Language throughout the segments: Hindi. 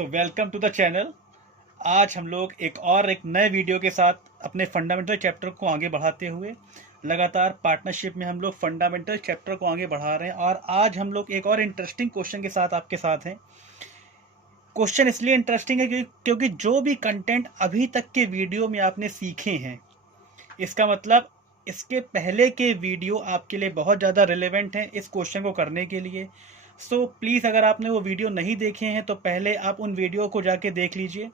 So welcome to the channel. आज हम लोग एक नए वीडियो के साथ अपने फंडामेंटल चैप्टर को आगे बढ़ाते हुए लगातार पार्टनरशिप में हम लोग फंडामेंटल चैप्टर को आगे बढ़ा रहे हैं। और आज हम लोग एक और इंटरेस्टिंग क्वेश्चन के साथ आपके साथ हैं। क्वेश्चन इसलिए इंटरेस्टिंग है क्योंकि जो भी कंटेंट अभी तक के वीडियो में आपने सीखे हैं, इसका मतलब इसके पहले के वीडियो आपके लिए बहुत ज़्यादा रिलेवेंट हैं इस क्वेश्चन को करने के लिए। सो प्लीज़ अगर आपने वो वीडियो नहीं देखे हैं तो पहले आप उन वीडियो को जाके देख लीजिए।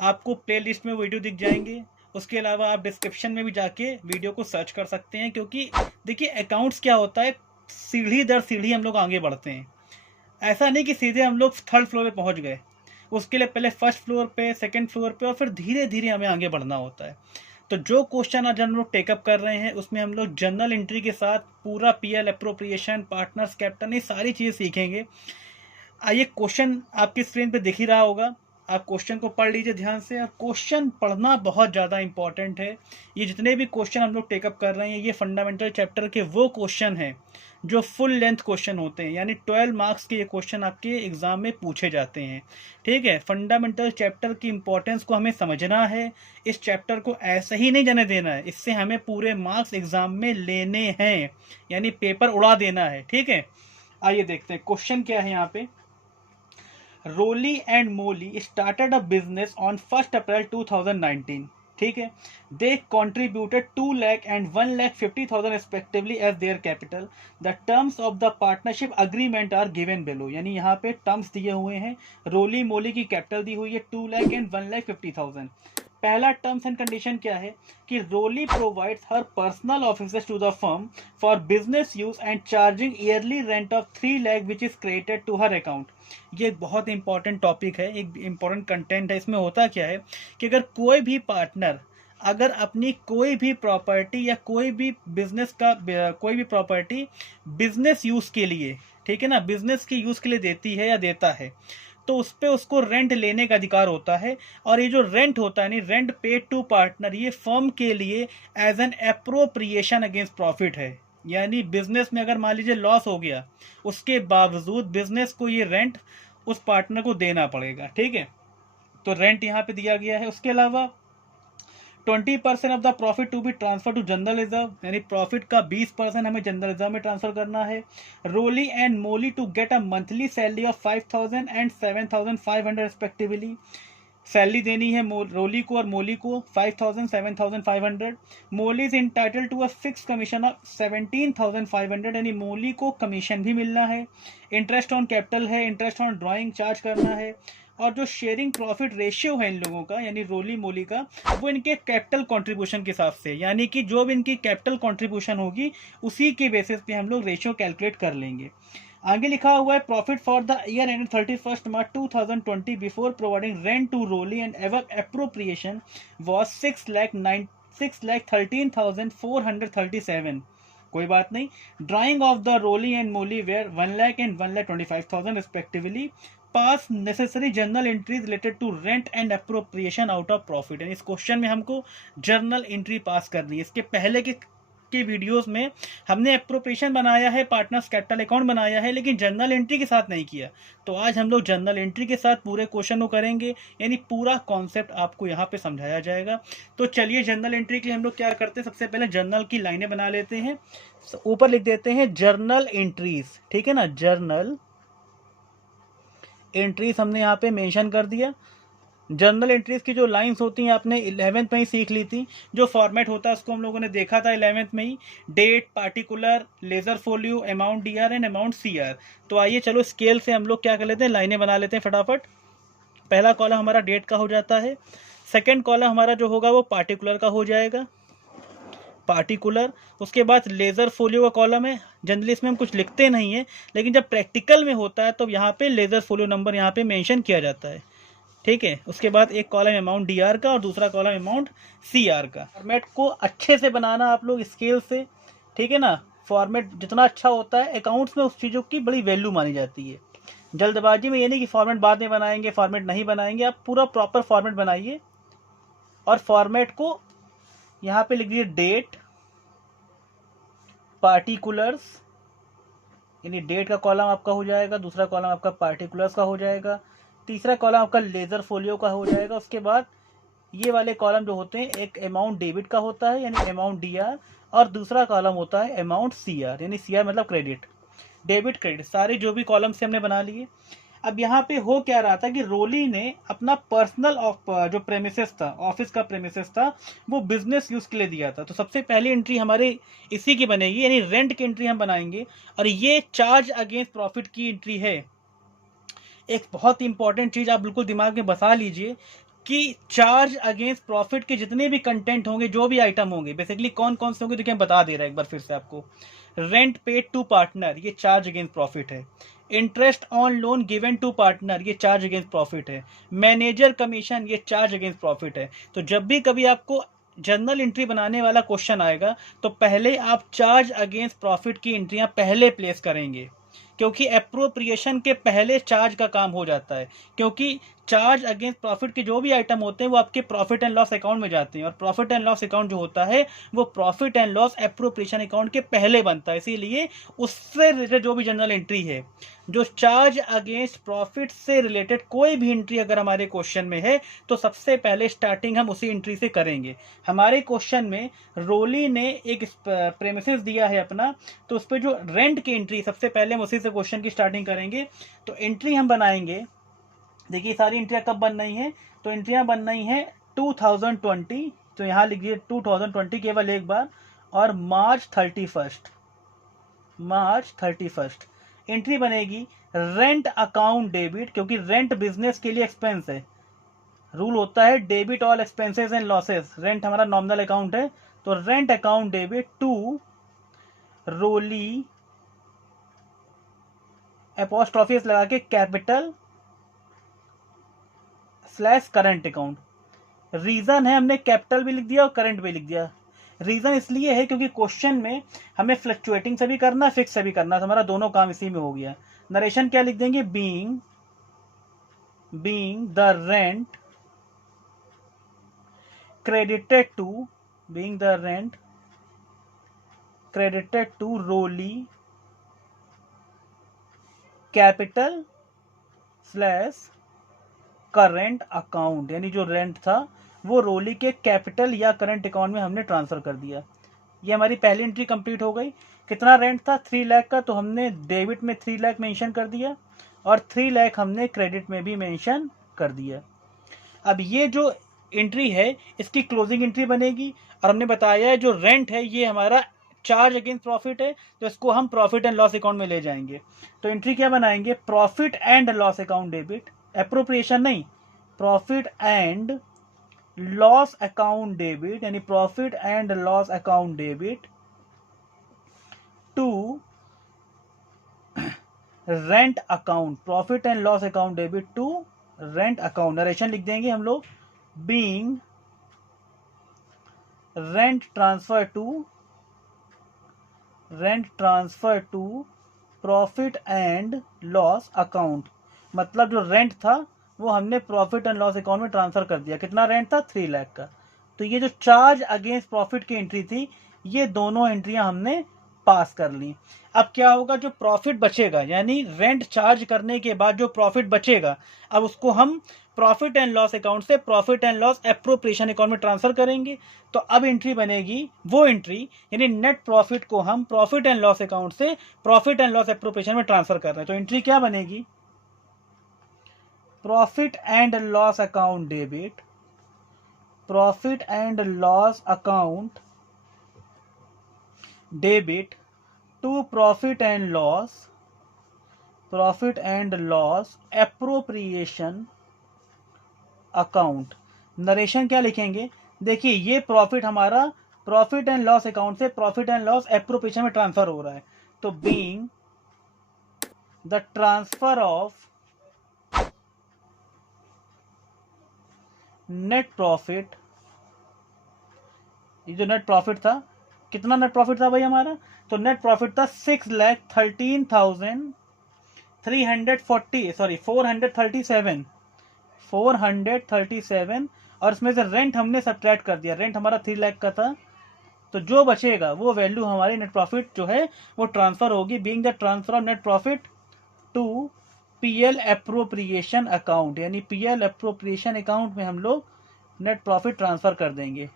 आपको प्लेलिस्ट में वीडियो दिख जाएंगे। उसके अलावा आप डिस्क्रिप्शन में भी जाके वीडियो को सर्च कर सकते हैं, क्योंकि देखिए अकाउंट्स क्या होता है, सीढ़ी दर सीढ़ी हम लोग आगे बढ़ते हैं। ऐसा नहीं कि सीधे हम लोग थर्ड फ्लोर पे पहुंच गए, उसके लिए पहले फर्स्ट फ्लोर पे, सेकंड फ्लोर पे, और फिर धीरे धीरे हमें आगे बढ़ना होता है। तो जो क्वेश्चन आज हम लोग टेकअप कर रहे हैं उसमें हम लोग जर्नल एंट्री के साथ पूरा पीएल अप्रोप्रिएशन, पार्टनर्स कैप्टन, ये सारी चीज़ें सीखेंगे। आइए, क्वेश्चन आपकी स्क्रीन पे दिख ही रहा होगा, आप क्वेश्चन को पढ़ लीजिए ध्यान से। और क्वेश्चन पढ़ना बहुत ज़्यादा इंपॉर्टेंट है। ये जितने भी क्वेश्चन हम लोग टेकअप कर रहे हैं ये फंडामेंटल चैप्टर के वो क्वेश्चन हैं जो फुल लेंथ क्वेश्चन होते हैं, यानी 12 मार्क्स के ये क्वेश्चन आपके एग्जाम में पूछे जाते हैं। ठीक है, फंडामेंटल चैप्टर की इंपॉर्टेंस को हमें समझना है। इस चैप्टर को ऐसे ही नहीं जाने देना है, इससे हमें पूरे मार्क्स एग्जाम में लेने हैं, यानी पेपर उड़ा देना है। ठीक है, आइए देखते हैं क्वेश्चन क्या है यहाँ पे। Roli and Moli started a business on 1 April 2019। ठीक है, they contributed 2 lakh and 1,50,000 respectively as their capital. The terms of the partnership agreement are given below, यानी यहाँ पे टर्म्स दिए हुए हैं। रोली मोली की कैपिटल दी हुई है 2 लाख एंड 1,50,000। पहला टर्म्स एंड कंडीशन क्या है कि Roli provides her personal officers to the firm for business use and charging yearly rent of 3 lakh which is created to her account. ये एक बहुत इंपॉर्टेंट टॉपिक है, एक इंपॉर्टेंट कंटेंट है। इसमें होता क्या है कि अगर कोई भी पार्टनर अगर अपनी कोई भी प्रॉपर्टी या कोई भी बिजनेस का कोई भी प्रॉपर्टी बिजनेस यूज के लिए, ठीक है ना, बिजनेस के यूज के लिए देती है या देता है, तो उस पर उसको रेंट लेने का अधिकार होता है। और ये जो रेंट होता है, यानी रेंट पेड टू पार्टनर, ये फर्म के लिए as an appropriation against profit है। यानी बिजनेस में अगर मान लीजिए लॉस हो गया, उसके बावजूद बिजनेस को ये रेंट उस पार्टनर को देना पड़ेगा। ठीक है, तो रेंट यहाँ पे दिया गया है। उसके अलावा 20% of the profit to be transfer to general reserve, यानी प्रॉफिट का 20% हमें जनरल रिजर्व में ट्रांसफर करना है। Roli and Moli to get a monthly salary of 5,000 and 7,500 respectively. Salary देनी है रोली को और मोली को 5,000 7,500। Moli is entitle to a fix commission of 17,500, यानी मोली को कमीशन भी मिलना है। इंटरेस्ट ऑन कैपिटल है, इंटरेस्ट ऑन ड्राइंग चार्ज करना है। और जो शेयरिंग प्रॉफिट रेशियो है इन लोगों का, यानी रोली मोली का, वो इनके कैपिटल कंट्रीब्यूशन के हिसाब से, यानी कि जो भी इनकी कैपिटल कंट्रीब्यूशन होगी उसी के बेसिस पे हम लोग रेशियो कैलकुलेट कर लेंगे। आगे लिखा हुआ है profit for the year end 31 March 2020 before providing rent to Roli and ever appropriation was 6,13,437। कोई बात नहीं। Drawing of the Roli and Moli were 1 lakh and 1,25,000 respectively. Pass necessary journal entries related to rent and appropriation out of profit. यानी इस क्वेश्चन में हमको जर्नल एंट्री पास करनी है। इसके पहले के वीडियोस में हमने अप्रोप्रिएशन बनाया है, पार्टनर्स कैपिटल अकाउंट बनाया है, लेकिन जर्नल एंट्री के साथ नहीं किया। तो आज हम लोग जर्नल एंट्री के साथ पूरे क्वेश्चन को करेंगे, यानी पूरा कॉन्सेप्ट आपको यहाँ पे समझाया जाएगा। तो चलिए, जर्नल एंट्री के लिए हम लोग क्या करते हैं, सबसे पहले जर्नल की लाइनें बना लेते हैं। ऊपर लिख देते हैं जर्नल एंट्रीज, ठीक है ना, जर्नल एंट्रीज हमने यहाँ पे मेंशन कर दिया। जर्नल एंट्रीज की जो लाइंस होती हैं आपने 11th में ही सीख ली थी। जो फॉर्मेट होता है उसको हम लोगों ने देखा था 11th में ही, date, particular, ledger folio, amount D R and amount C R. तो आइए चलो स्केल से हम लोग क्या कर लेते हैं, लाइनें बना लेते हैं फटाफट। पहला कॉलम हमारा डेट का हो जाता है, सेकेंड कॉलम हमारा जो होगा वो पार्टिकुलर का हो जाएगा, पार्टिकुलर। उसके बाद लेजर फोलियो का कॉलम है। जनरली इसमें हम कुछ लिखते नहीं है, लेकिन जब प्रैक्टिकल में होता है तो यहाँ पे लेजर फोलियो नंबर यहाँ पे मेंशन किया जाता है। ठीक है, उसके बाद एक कॉलम अमाउंट डी आर का और दूसरा कॉलम अमाउंट सी आर का। फॉर्मेट को अच्छे से बनाना आप लोग स्केल से, ठीक है ना। फॉर्मेट जितना अच्छा होता है, अकाउंट्स में उस चीज़ों की बड़ी वैल्यू मानी जाती है। जल्दबाजी में ये नहीं कि फॉर्मेट बाद में बनाएंगे, फॉर्मेट नहीं बनाएंगे, आप पूरा प्रॉपर फॉर्मेट बनाइए। और फॉर्मेट को यहाँ पे लिख दीजिए डेट, पार्टिकुलर्स, यानी डेट का कॉलम आपका हो जाएगा, दूसरा कॉलम आपका पार्टिकुलर्स का हो जाएगा, तीसरा कॉलम आपका लेजर फोलियो का हो जाएगा। उसके बाद ये वाले कॉलम जो होते हैं, एक अमाउंट डेबिट का होता है यानी अमाउंट डीआर, और दूसरा कॉलम होता है अमाउंट सीआर यानी सीआर मतलब क्रेडिट, डेबिट क्रेडिट, सारे जो भी कॉलम से हमने बना लिए। अब यहाँ पे हो क्या रहा था कि रोली ने अपना पर्सनल जो प्रेमिसेस था, ऑफिस का प्रेमिसेस था, वो बिजनेस यूज के लिए दिया था। तो सबसे पहली एंट्री हमारे इसी की बनेगी यानी रेंट की एंट्री हम बनाएंगे, और ये चार्ज अगेंस्ट प्रॉफिट की एंट्री है। एक बहुत इंपॉर्टेंट चीज आप बिल्कुल दिमाग में बसा लीजिए कि चार्ज अगेंस्ट प्रॉफिट के जितने भी कंटेंट होंगे, जो भी आइटम होंगे, बेसिकली कौन कौन से होंगे देखिए हम बता दे रहे हैं एक बार फिर से आपको। रेंट पेड टू पार्टनर, ये चार्ज अगेंस्ट प्रॉफिट है। Interest on loan given to partner, ये चार्ज अगेंस्ट प्रॉफिट है। मैनेजर कमीशन, ये चार्ज अगेंस्ट प्रॉफिट है। तो जब भी कभी आपको जर्नल एंट्री बनाने वाला क्वेश्चन आएगा तो पहले आप चार्ज अगेंस्ट प्रॉफिट की एंट्रियां पहले प्लेस करेंगे, क्योंकि एप्रोप्रिएशन के पहले चार्ज का काम हो जाता है। क्योंकि चार्ज अगेंस्ट प्रॉफिट के जो भी आइटम होते हैं वो आपके प्रॉफिट एंड लॉस अकाउंट में जाते हैं, और प्रॉफिट एंड लॉस अकाउंट जो होता है वो profit and loss appropriation account के पहले बनता है। इसीलिए उससे रिलेटेड जो भी जनरल एंट्री है, जो चार्ज अगेंस्ट प्रॉफिट से रिलेटेड कोई भी एंट्री अगर हमारे क्वेश्चन में है तो सबसे पहले स्टार्टिंग हम उसी एंट्री से करेंगे। हमारे क्वेश्चन में रोली ने एक प्रेमिसेस दिया है अपना, तो उस पर जो रेंट की एंट्री, सबसे पहले हम उसी से क्वेश्चन की स्टार्टिंग करेंगे। तो एंट्री हम बनाएंगे, देखिए सारी एंट्रियां कब बन रही हैं, तो एंट्रियां बन रही हैं 2020, तो यहाँ लिखिए 2020 केवल एक बार, और मार्च 31st एंट्री बनेगी रेंट अकाउंट डेबिट, क्योंकि रेंट बिजनेस के लिए एक्सपेंस है। रूल होता है debit all expenses and losses, rent हमारा नॉमिनल अकाउंट है, तो rent account debit to Roli apostrophes लगा के capital slash current account. Reason है हमने कैपिटल भी लिख दिया और करंट भी लिख दिया। रीजन इसलिए है क्योंकि क्वेश्चन में हमें फ्लक्चुएटिंग से भी करना, फिक्स से भी करना, तो हमारा दोनों काम इसी में हो गया। नरेशन क्या लिख देंगे, being the rent credited to Roli capital slash current account, यानी जो रेंट था वो रोली के कैपिटल या करंट अकाउंट में हमने ट्रांसफर कर दिया। ये हमारी पहली एंट्री कंप्लीट हो गई। कितना रेंट था, 3 लाख का, तो हमने डेबिट में 3 लाख मेंशन कर दिया और 3 लाख हमने क्रेडिट में भी मेंशन कर दिया। अब ये जो एंट्री है इसकी क्लोजिंग एंट्री बनेगी, और हमने बताया है जो रेंट है ये हमारा चार्ज अगेंस्ट प्रॉफिट है, तो इसको हम प्रॉफिट एंड लॉस अकाउंट में ले जाएंगे। तो एंट्री क्या बनाएंगे, profit and loss account debit, appropriation नहीं, profit and loss account debit, यानी profit and loss account debit to rent account, profit and loss account debit to rent account. Narration लिख देंगे हम लोग, being rent transfer to profit and loss account, मतलब जो रेंट था वो हमने प्रॉफिट एंड लॉस अकाउंट में ट्रांसफर कर दिया। कितना रेंट था, 3 लाख का। तो ये जो चार्ज अगेंस्ट प्रॉफिट की एंट्री थी, ये दोनों एंट्रियां हमने पास कर ली। अब क्या होगा, जो प्रॉफिट बचेगा, यानी रेंट चार्ज करने के बाद जो प्रॉफिट बचेगा, अब उसको हम प्रॉफिट एंड लॉस अकाउंट से profit and loss appropriation account में ट्रांसफर करेंगे। तो अब एंट्री बनेगी वो एंट्री, यानी नेट प्रॉफिट को हम प्रॉफिट एंड लॉस अकाउंट से प्रॉफिट एंड लॉस एप्रोप्रिएशन में ट्रांसफर कर रहे हैं। तो एंट्री क्या बनेगी, profit and loss account debit, profit and loss account debit to profit and loss appropriation account. Narration क्या लिखेंगे, देखिए ये प्रॉफिट हमारा प्रॉफिट एंड लॉस अकाउंट से प्रॉफिट एंड लॉस एप्रोप्रिएशन में ट्रांसफर हो रहा है। तो being the transfer of net profit, ये जो नेट प्रॉफिट था, कितना नेट प्रॉफिट था भाई हमारा, तो नेट प्रॉफिट था 437, और इसमें से रेंट हमने सब्ट्रैक्ट कर दिया। रेंट हमारा 3 लाख का था, तो जो बचेगा वो वैल्यू हमारी नेट प्रॉफिट जो है वो ट्रांसफर होगी, being the transfer of net profit to PL appropriation account, यानी पीएल एप्रोप्रिएशन अकाउंट में हम लोग नेट प्रॉफिट ट्रांसफर कर देंगे।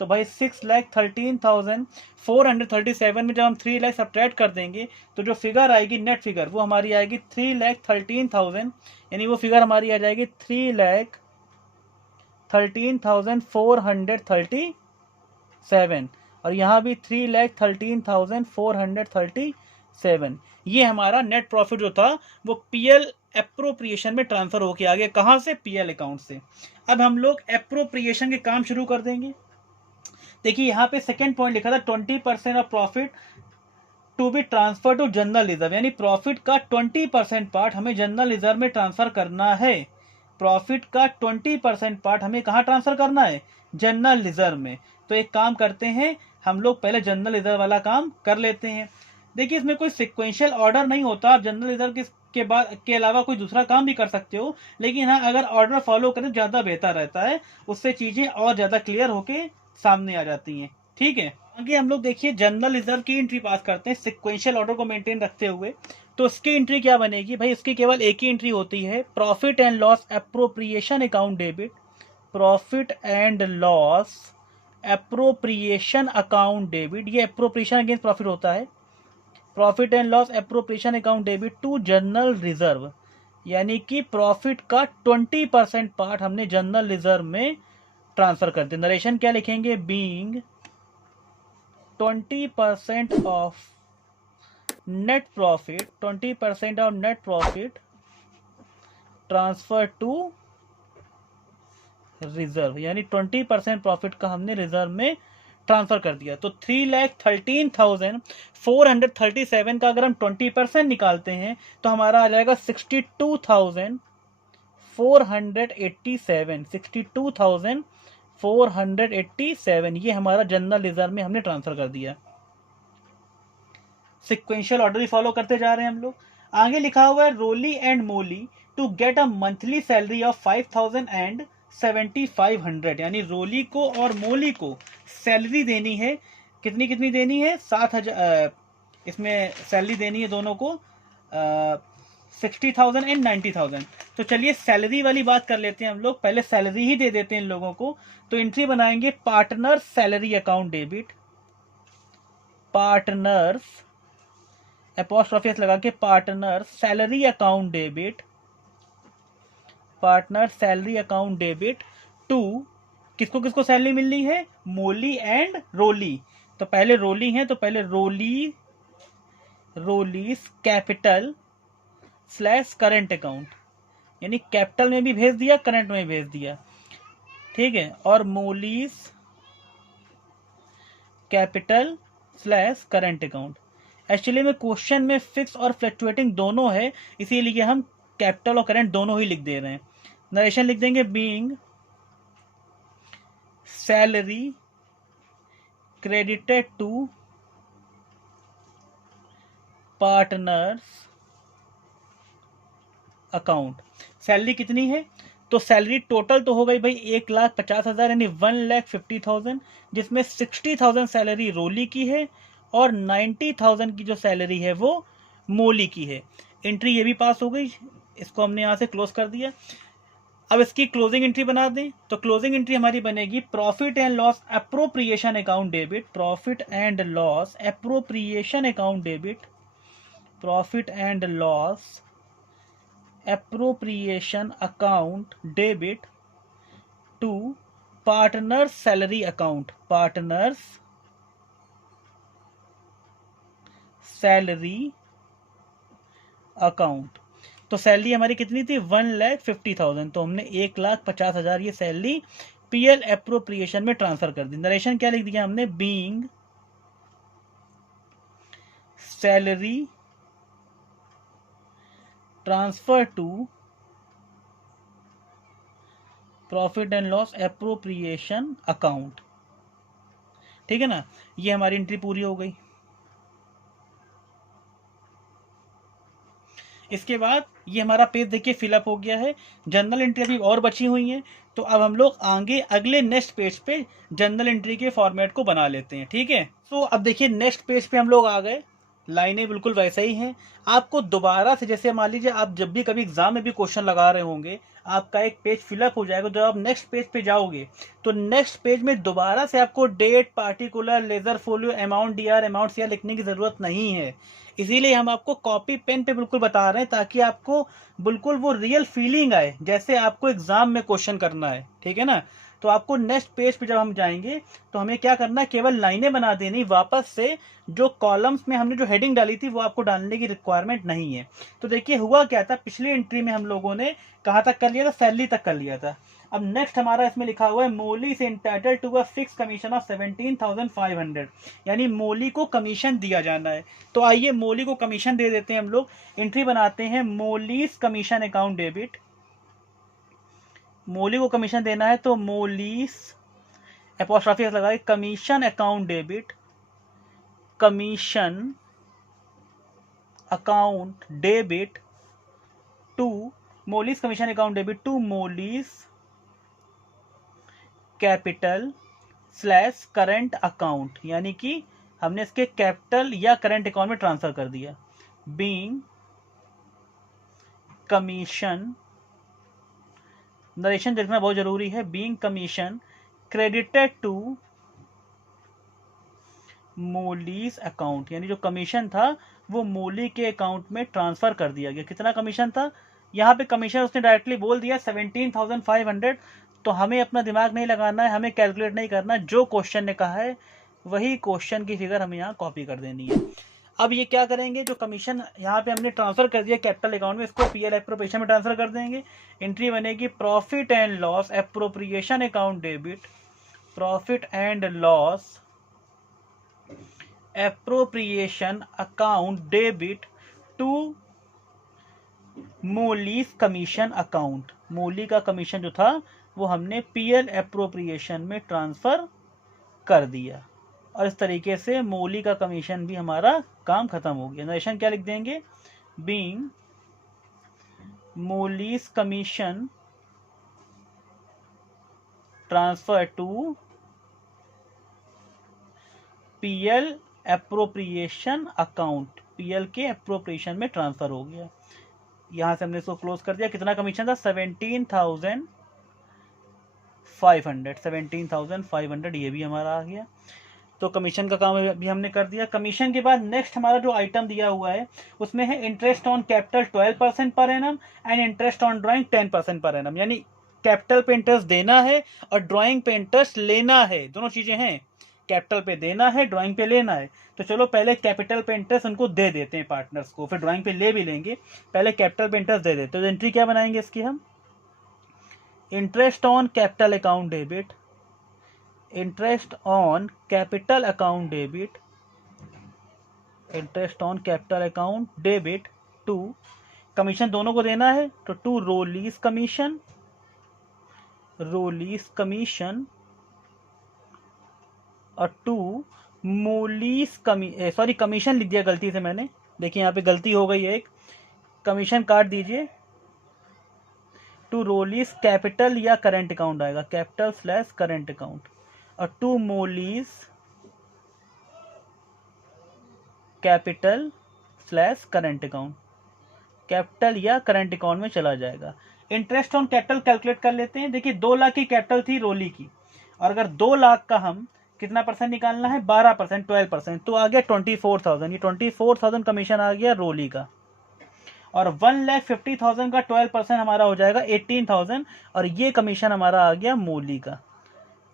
तो भाई 6,13,437 में जब हम 3 लाख सब्ट्रैक्ट कर देंगे तो जो फिगर आएगी नेट फिगर वो हमारी आएगी 3,13,000, यानी वो फिगर हमारी आ जाएगी 3,13,437 और यहाँ भी 3,13,437। ये हमारा नेट प्रॉफिट जो था वो पीएल एप्रोप्रिएशन में ट्रांसफर होके आ गया। कहाँ से? पीएल अकाउंट से। अब हम लोग एप्रोप्रिएशन के काम शुरू कर देंगे। देखिए यहाँ पे सेकेंड पॉइंट लिखा था 20% of profit to be transfer to general reserve, यानी प्रॉफिट का 20% पार्ट हमें जनरल रिजर्व में ट्रांसफर करना है। प्रॉफिट का 20% पार्ट हमें कहाँ ट्रांसफर करना है? जनरल रिजर्व में। तो एक काम करते हैं, हम लोग पहले जनरल रिजर्व वाला काम कर लेते हैं। देखिए इसमें कोई सिक्वेंशियल ऑर्डर नहीं होता, आप जनरल रिजर्व के बाद के अलावा कोई दूसरा काम भी कर सकते हो, लेकिन हाँ अगर ऑर्डर फॉलो करें ज़्यादा बेहतर रहता है, उससे चीज़ें और ज़्यादा क्लियर होके सामने आ जाती हैं। ठीक है, आगे हम लोग देखिए जनरल रिजर्व की एंट्री पास करते हैं सिक्वेंशियल ऑर्डर को मेंटेन रखते हुए। तो इसकी एंट्री क्या बनेगी भाई? इसकी केवल एक ही एंट्री होती है, profit and loss appropriation account debit, profit and loss appropriation account debit. ये एप्रोप्रिएशन अगेंस्ट प्रॉफिट होता है। Profit and loss appropriation account debit to general reserve, यानी कि प्रॉफिट का 20% पार्ट हमने जनरल रिजर्व में ट्रांसफर करते हैं। नरेशन क्या लिखेंगे? Being 20% of net profit, 20% of net profit transfer to reserve, यानी 20% प्रॉफिट का हमने रिजर्व में ट्रांसफर कर दिया। तो 3,13,437 का अगर हम 20% निकालते हैं तो हमारा आ जाएगा 62,487, 62,487। ये हमारा जनरल रिजर्व में हमने ट्रांसफर कर दिया। सिक्वेंशियल ऑर्डर ही फॉलो करते जा रहे हैं हम लोग। आगे लिखा हुआ है Roli and Moli to get a monthly salary of 5,000 and 7,500, यानी रोली को और मोली को सैलरी देनी है। कितनी कितनी देनी है? 7,000। इसमें सैलरी देनी है दोनों को 60,000 एंड 90,000। तो चलिए सैलरी वाली बात कर लेते हैं हम लोग। पहले सैलरी ही दे देते हैं इन लोगों को। तो एंट्री बनाएंगे partner salary account debit, partners apostrophe लगा के partner salary account debit, partner salary account debit to किसको किसको सैलरी मिलनी है? मोली एंड रोली। तो पहले रोली है तो पहले Roli's capital slash current account, यानी कैपिटल में भी भेज दिया, करंट में भेज दिया। ठीक है, और Mullis capital slash current account. Actually में क्वेश्चन में फिक्स और फ्लक्चुएटिंग दोनों है, इसीलिए हम कैपिटल और करंट दोनों ही लिख दे रहे हैं। नरेशन लिख देंगे being salary credited to partners account. Salary कितनी है? तो सैलरी टोटल तो हो गई भाई 1,50,000 यानी 1,50,000, जिसमें 60,000 सैलरी रोली की है और 90,000 की जो सैलरी है वो मोली की है। एंट्री ये भी पास हो गई, इसको हमने यहाँ से क्लोज कर दिया। अब इसकी क्लोजिंग एंट्री बना दें। तो क्लोजिंग एंट्री हमारी बनेगी profit and loss appropriation account debit, profit and loss appropriation account debit, profit and loss appropriation account debit to partners salary account, partners salary account. तो सैलरी हमारी कितनी थी? 1,50,000। तो हमने 1,50,000 ये सैलरी पीएल एप्रोप्रिएशन में ट्रांसफर कर दी। नरेशन क्या लिख दिया हमने? Being salary transfer to profit and loss appropriation account. ठीक है ना, ये हमारी एंट्री पूरी हो गई। इसके बाद ये हमारा पेज देखिए फिलअप हो गया है। जनरल एंट्री अभी और बची हुई है, तो अब हम लोग आगे अगले नेक्स्ट पेज पे जनरल एंट्री के फॉर्मेट को बना लेते हैं। ठीक है, तो अब देखिए नेक्स्ट पेज पे हम लोग आ गए। लाइनें बिल्कुल वैसे ही हैं। आपको दोबारा से, जैसे मान लीजिए आप जब भी कभी एग्जाम में भी क्वेश्चन लगा रहे होंगे, आपका एक पेज फिलअप हो जाएगा, जब आप नेक्स्ट पेज पे जाओगे तो नेक्स्ट पेज में दोबारा से आपको date, particular, ledger folio, amount DR, amount CR लिखने की जरूरत नहीं है। इसीलिए हम आपको कॉपी पेन पे बिल्कुल बता रहे हैं, ताकि आपको बिल्कुल वो रियल फीलिंग आए जैसे आपको एग्जाम में क्वेश्चन करना है, ठीक है ना। तो आपको नेक्स्ट पेज पे जब हम जाएंगे तो हमें क्या करना है, केवल लाइनें बना देनी, वापस से जो कॉलम्स में हमने जो हेडिंग डाली थी वो आपको डालने की रिक्वायरमेंट नहीं है। तो देखिए हुआ क्या था, पिछली एंट्री में हम लोगों ने कहाँ तक कर लिया था, सैलरी तक कर लिया था। अब नेक्स्ट हमारा इसमें लिखा हुआ है मोली से entitle to a fix commission of 17,500, यानी मोली को कमीशन दिया जाना है। तो आइए मोली को कमीशन दे देते हैं हम लोग। एंट्री बनाते हैं Moli's commission account debit. Moli को कमीशन देना है तो मोलीज एपोस्ट्रोफी लगाए commission account debit, commission account debit to Moli's commission account debit to Moli's capital slash current account, यानी कि हमने इसके कैपिटल या करंट अकाउंट में ट्रांसफर कर दिया। बीइंग कमीशन, नरेशन देखना बहुत जरूरी है। Being commission credited to Moli's account, यानी जो कमीशन था वो मोली के अकाउंट में ट्रांसफर कर दिया गया। कितना कमीशन था, यहाँ पे कमीशन उसने डायरेक्टली बोल दिया 17,500। तो हमें अपना दिमाग नहीं लगाना है, हमें कैलकुलेट नहीं करना, जो क्वेश्चन ने कहा है वही क्वेश्चन की फिगर हमें यहाँ कॉपी कर देनी है। अब ये क्या करेंगे, जो कमीशन यहाँ पे हमने ट्रांसफर कर दिया कैपिटल अकाउंट में, इसको पीएल एप्रोप्रिएशन में ट्रांसफर कर देंगे। एंट्री बनेगी profit and loss appropriation account debit, profit and loss appropriation account debit to Moli's commission account. Moli का कमीशन जो था वो हमने पीएल एप्रोप्रिएशन में ट्रांसफर कर दिया, और इस तरीके से मोली का कमीशन भी हमारा काम खत्म हो गया। नरेशन क्या लिख देंगे, being Moli's commission transfer to PL appropriation account, PL के एप्रोप्रिएशन में ट्रांसफर हो गया। यहां से हमने इसको क्लोज कर दिया। कितना कमीशन था, 17,500, ये भी हमारा आ गया। तो कमीशन का काम भी हमने कर दिया। कमीशन के बाद नेक्स्ट हमारा जो आइटम दिया हुआ है उसमें है interest on capital 12% per annum and interest on drawing 10% per annum, यानी कैपिटल पे इंटरेस्ट देना है और ड्राइंग पे इंटरेस्ट लेना है, दोनों चीजें हैं। कैपिटल पे देना है, ड्राइंग पे लेना है। तो चलो पहले कैपिटल पे इंटरेस्ट उनको दे देते हैं पार्टनर्स को, फिर ड्राइंग पे ले भी लेंगे, पहले कैपिटल पे इंटरेस्ट दे देते हैं। तो एंट्री क्या बनाएंगे इसकी हम, interest on capital account debit, interest on capital account debit, interest on capital account debit to, commission दोनों को देना है तो to Roli's commission, Roli's commission, और टू मोलीज कमीशन लिख दिया गलती से मैंने, देखिए यहाँ पे गलती हो गई है, एक कमीशन काट दीजिए, टू रोलीज कैपिटल या करंट अकाउंट आएगा, कैपिटल स्लैश करंट अकाउंट, और to Moli's capital slash current account, capital या करंट अकाउंट में चला जाएगा। इंटरेस्ट ऑन कैपिटल कैलकुलेट कर लेते हैं। देखिए 2 लाख की कैपिटल थी रोली की, और अगर 2 लाख का हम कितना परसेंट निकालना है, 12%, 12%, तो आ गया 24,000। ये 24,000 कमीशन आ गया रोली का, और 1,50,000 का 12% हमारा हो जाएगा 18,000, और ये कमीशन हमारा आ गया मोली का।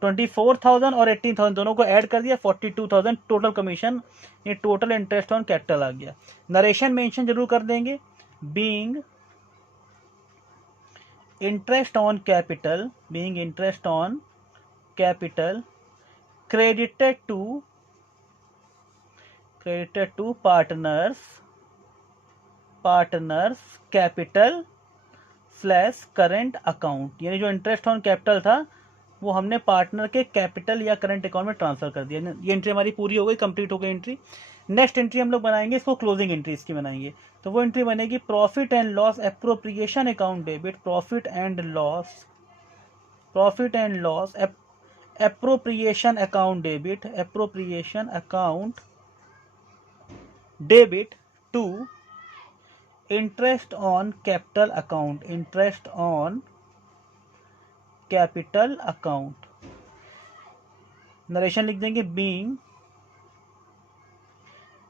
24,000 और 18,000 दोनों को ऐड कर दिया, 42,000 टोटल कमीशन, ये टोटल इंटरेस्ट ऑन कैपिटल आ गया। नरेशन मेंशन जरूर कर देंगे, being interest on capital, being interest on capital credited to partners capital slash current account, यानी जो इंटरेस्ट ऑन कैपिटल था वो हमने पार्टनर के कैपिटल या करंट अकाउंट में ट्रांसफर कर दिया। ये एंट्री हमारी पूरी हो गई, कंप्लीट हो गई एंट्री। नेक्स्ट एंट्री हम लोग बनाएंगे, इसको क्लोजिंग एंट्री इसकी बनाएंगे। तो वो एंट्री बनेगी profit and loss appropriation account debit, profit and loss appropriation account debit, appropriation account debit to interest on capital account, interest on capital account. Narration लिख देंगे being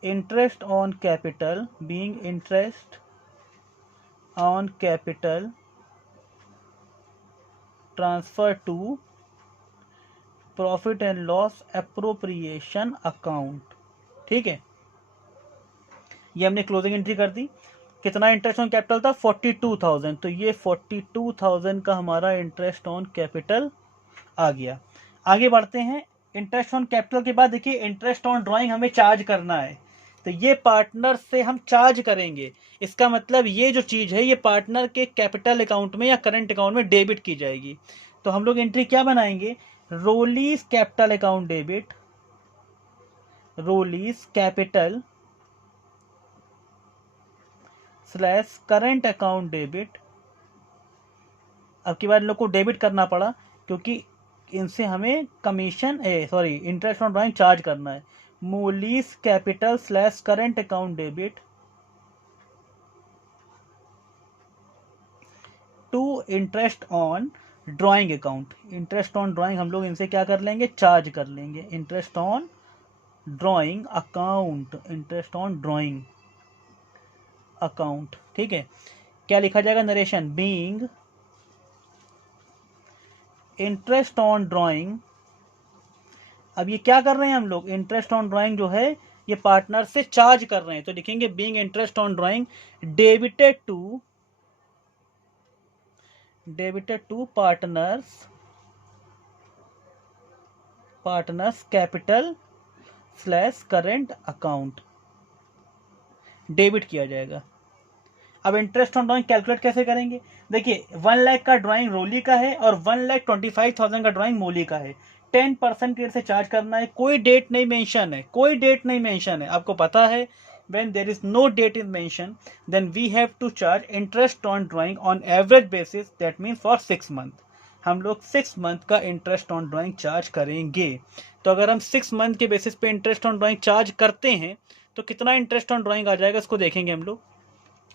interest on capital, being interest on capital transfer to profit and loss appropriation account. ठीक है, ये हमने क्लोजिंग एंट्री कर दी। कितना इंटरेस्ट ऑन कैपिटल था? 42,000। तो ये 42,000 का हमारा इंटरेस्ट ऑन कैपिटल आ गया। आगे बढ़ते हैं। इंटरेस्ट ऑन कैपिटल के बाद देखिए इंटरेस्ट ऑन ड्राइंग हमें चार्ज करना है, तो ये पार्टनर से हम चार्ज करेंगे। इसका मतलब ये जो चीज है ये पार्टनर के कैपिटल अकाउंट में या करंट अकाउंट में डेबिट की जाएगी। तो हम लोग एंट्री क्या बनाएंगे? Roli's capital account debit, Roli's capital slash current account debit. अब की बार इन लोग को डेबिट करना पड़ा क्योंकि इनसे हमें commission interest on drawing charge करना है। Moli's capital slash current account debit to interest on drawing account. Interest on drawing हम लोग इनसे क्या कर लेंगे? चार्ज कर लेंगे। Interest on drawing account, interest on drawing account. ठीक है, क्या लिखा जाएगा? Narration being interest on drawing. अब ये क्या कर रहे हैं हम लोग? इंटरेस्ट ऑन ड्राइंग जो है ये पार्टनर से चार्ज कर रहे हैं, तो लिखेंगे being interest on drawing debited to partners capital slash current account, debit किया जाएगा। अब इंटरेस्ट ऑन ड्राइंग कैलकुलेट कैसे करेंगे? देखिए 1 लाख का ड्राइंग रोली का है और 1,25,000 का ड्राइंग मोली का है। 10% रेट से चार्ज करना है। कोई डेट नहीं मेंशन है, कोई डेट नहीं मेंशन है। आपको पता है when there is no date is mentioned then we have to charge interest on drawing on average basis, that means for 6 month हम लोग 6 मंथ का इंटरेस्ट ऑन ड्राइंग चार्ज करेंगे। तो अगर हम 6 मंथ के बेसिस पे इंटरेस्ट ऑन ड्राइंग चार्ज करते हैं तो कितना इंटरेस्ट ऑन ड्राइंग आ जाएगा, इसको देखेंगे हम लोग।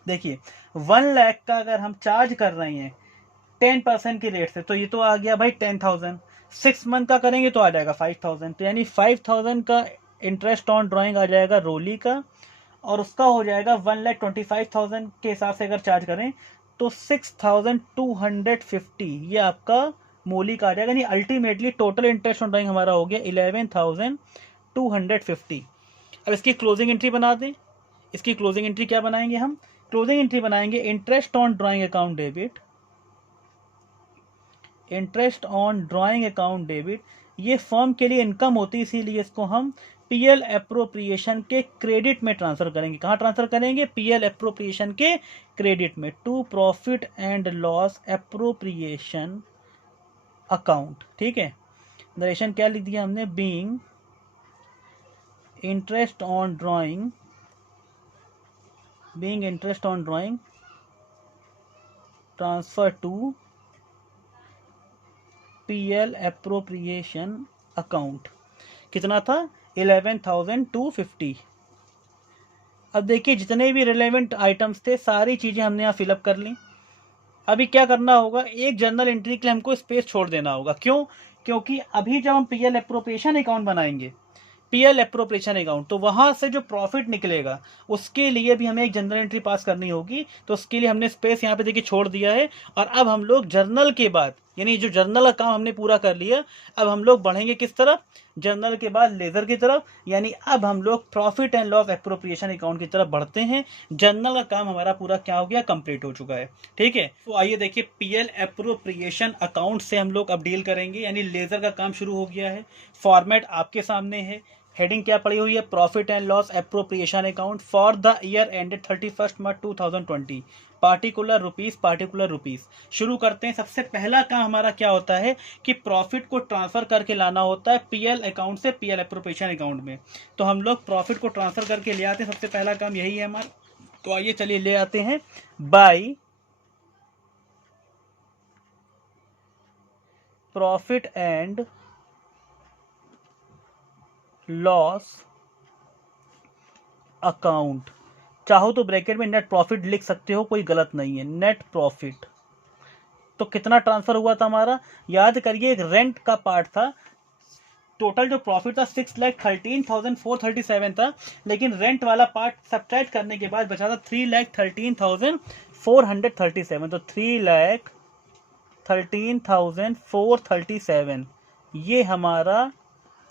देखिए 1 लाख का अगर हम चार्ज कर रहे हैं 10% की रेट से, तो ये तो आ गया भाई 10,000। 6 मंथ का करेंगे तो आ जाएगा 5,000। तो यानी 5,000 का इंटरेस्ट ऑन ड्राइंग आ जाएगा रोली का, और उसका हो जाएगा 1,25,000 के हिसाब से अगर चार्ज करें तो 6,250 ये आपका मोली का आ जाएगा। यानी ultimately total interest on drawing हमारा हो गया 11,250। अब इसकी क्लोजिंग एंट्री बना दें। इसकी क्लोजिंग एंट्री क्या बनाएंगे हम? क्लोजिंग एंट्री बनाएंगे interest on drawing account debit, interest on drawing account debit. ये फर्म के लिए इनकम होती है, इसीलिए इसको हम पीएल एप्रोप्रिएशन के क्रेडिट में ट्रांसफर करेंगे। कहाँ ट्रांसफर करेंगे? पीएल एप्रोप्रिएशन के क्रेडिट में, to profit and loss appropriation account. ठीक है, नरेशन क्या लिख दिया हमने? Being interest on drawing, being interest on drawing transfer to PL appropriation account. कितना था? 11,250। अब देखिए जितने भी रिलेवेंट आइटम्स थे सारी चीजें हमने यहाँ फिलअप कर ली। अभी क्या करना होगा? एक जर्नल एंट्री के लिए हमको स्पेस छोड़ देना होगा। क्यों? क्योंकि अभी जब हम पीएल एप्रोप्रिएशन अकाउंट बनाएंगे, पीएल एप्रोप्रिएशन अकाउंट, तो वहां से जो प्रॉफिट निकलेगा उसके लिए भी हमें एक जनरल एंट्री पास करनी होगी। तो उसके लिए हमने स्पेस यहाँ पे देखिए छोड़ दिया है। और अब हम लोग जर्नल के बाद, यानी जो जर्नल का काम हमने पूरा कर लिया, अब हम लोग बढ़ेंगे किस तरफ? जर्नल के बाद लेजर की तरफ। यानी अब हम लोग profit and loss appropriation account की तरफ बढ़ते हैं। जर्नल का काम हमारा पूरा क्या हो गया? कंप्लीट हो चुका है। ठीक है, तो आइए देखिए पीएल एप्रोप्रिएशन अकाउंट से हम लोग अब डील करेंगे। यानी लेजर का काम शुरू हो गया है। फॉर्मेट आपके सामने है। हेडिंग क्या पड़ी हुई है? Profit and loss appropriation account for the year ended 31 March 2020, particular rupees. शुरू करते हैं। सबसे पहला काम हमारा क्या होता है कि प्रॉफिट को ट्रांसफर करके लाना होता है पीएल अकाउंट से पीएल एप्रोप्रिएशन अकाउंट में। तो हम लोग प्रॉफिट को ट्रांसफर करके ले आते हैं। सबसे पहला काम यही है हमारा। तो आइए चलिए ले आते हैं। By profit and loss account, चाहो तो ब्रैकेट में नेट प्रॉफिट लिख सकते हो, कोई गलत नहीं है। नेट प्रॉफिट तो कितना ट्रांसफर हुआ था हमारा, याद करिए, एक रेंट का पार्ट था। टोटल जो प्रॉफिट था 6,13,437 था, लेकिन रेंट वाला पार्ट सब्ट्रैक्ट करने के बाद बचा था 3,13,437। तो 3,13,437 ये हमारा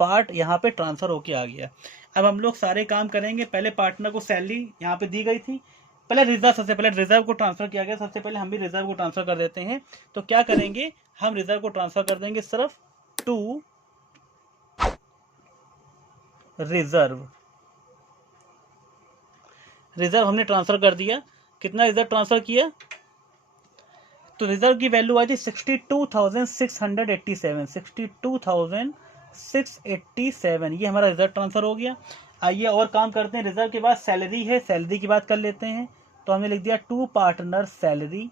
पार्ट यहाँ पे ट्रांसफर होके आ गया। अब हम लोग सारे काम करेंगे। पहले पार्टनर को सैलरी यहाँ पे दी गई थी, पहले रिजर्व, सबसे पहले रिजर्व को ट्रांसफर किया गया। सबसे पहले हम भी रिजर्व को ट्रांसफर कर देते हैं। तो क्या करेंगे, हम रिजर्व को ट्रांसफर कर देंगे सिर्फ टू रिजर्व। रिजर्व हमने ट्रांसफर कर दिया। कितना रिजर्व ट्रांसफर किया, तो रिजर्व की वैल्यू आई थी 62,687। 62,687 ये हमारा रिजर्व ट्रांसफर हो गया। आइए और काम करते हैं। रिजर्व के बाद सैलरी है, सैलरी की बात कर लेते हैं। तो हमने लिख दिया to partner salary,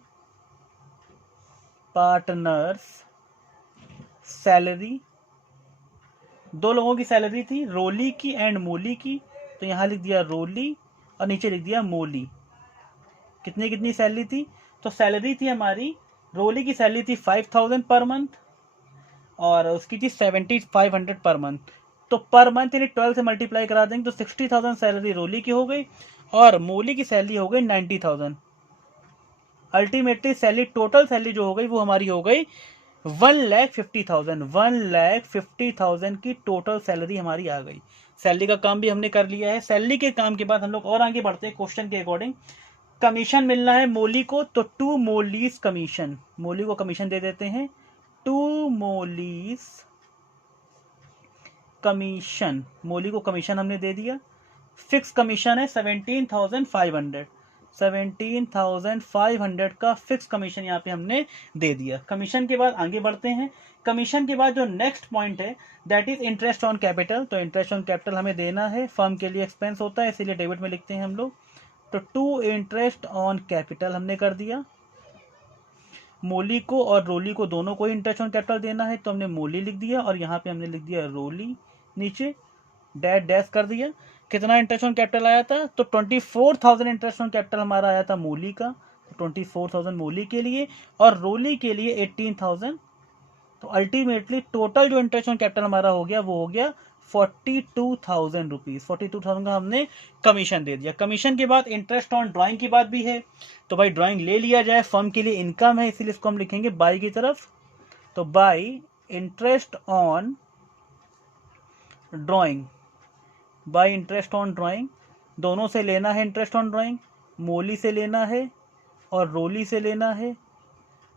partners salary. दो लोगों की सैलरी थी, रोली की एंड मोली की। तो यहाँ लिख दिया रोली और नीचे लिख दिया मोली। कितनी कितनी सैलरी थी, तो सैलरी थी हमारी, रोली की सैलरी थी 5,000 पर मंथ और उसकी थी 7,500 पर मंथ। तो पर मंथ यानी 12 से मल्टीप्लाई करा देंगे तो 60,000 सैलरी रोली की हो गई और मोली की सैलरी हो गई 90,000। अल्टीमेटली सैलरी, टोटल सैलरी जो हो गई वो हमारी हो गई 1,50,000। 1,50,000 की टोटल सैलरी हमारी आ गई। सैलरी का काम भी हमने कर लिया है। सैलरी के काम के बाद हम लोग और आगे बढ़ते हैं क्वेश्चन के अकॉर्डिंग। कमीशन मिलना है मोली को, तो टू मोलीज कमीशन, मोली को कमीशन दे देते हैं। टू मोलीज कमीशन, मोली को कमीशन हमने दे दिया। फिक्स कमीशन है 17,500। 17,500 का फिक्स कमीशन यहाँ पे हमने दे दिया। कमीशन के बाद आगे बढ़ते हैं। कमीशन के बाद जो नेक्स्ट पॉइंट है that is interest on capital. तो इंटरेस्ट ऑन कैपिटल हमें देना है, फर्म के लिए एक्सपेंस होता है इसीलिए डेबिट में लिखते हैं हम लोग। तो टू इंटरेस्ट ऑन कैपिटल हमने कर दिया। मोली को और रोली को दोनों को इंटरेस्ट ऑन कैपिटल देना है तो हमने मोली लिख दिया और यहाँ पे हमने लिख दिया रोली, नीचे डैश डैश कर दिया। कितना इंटरेस्ट ऑन कैपिटल आया था, तो 24,000 इंटरेस्ट ऑन कैपिटल हमारा आया था मोली का। 24,000 मोली के लिए और रोली के लिए 18,000। तो अल्टीमेटली टोटल जो इंटरेस्ट ऑन कैपिटल हमारा हो गया वो हो गया 42,000 रुपीज। 42,000 का हमने कमीशन दे दिया। कमीशन के बाद इंटरेस्ट ऑन ड्राइंग की बात भी है, तो भाई ड्राइंग ले लिया जाए, फर्म के लिए इनकम है इसीलिए इसको हम लिखेंगे बाई की तरफ। तो by interest on drawing, by interest on drawing, दोनों से लेना है इंटरेस्ट ऑन ड्राइंग, मोली से लेना है और रोली से लेना है।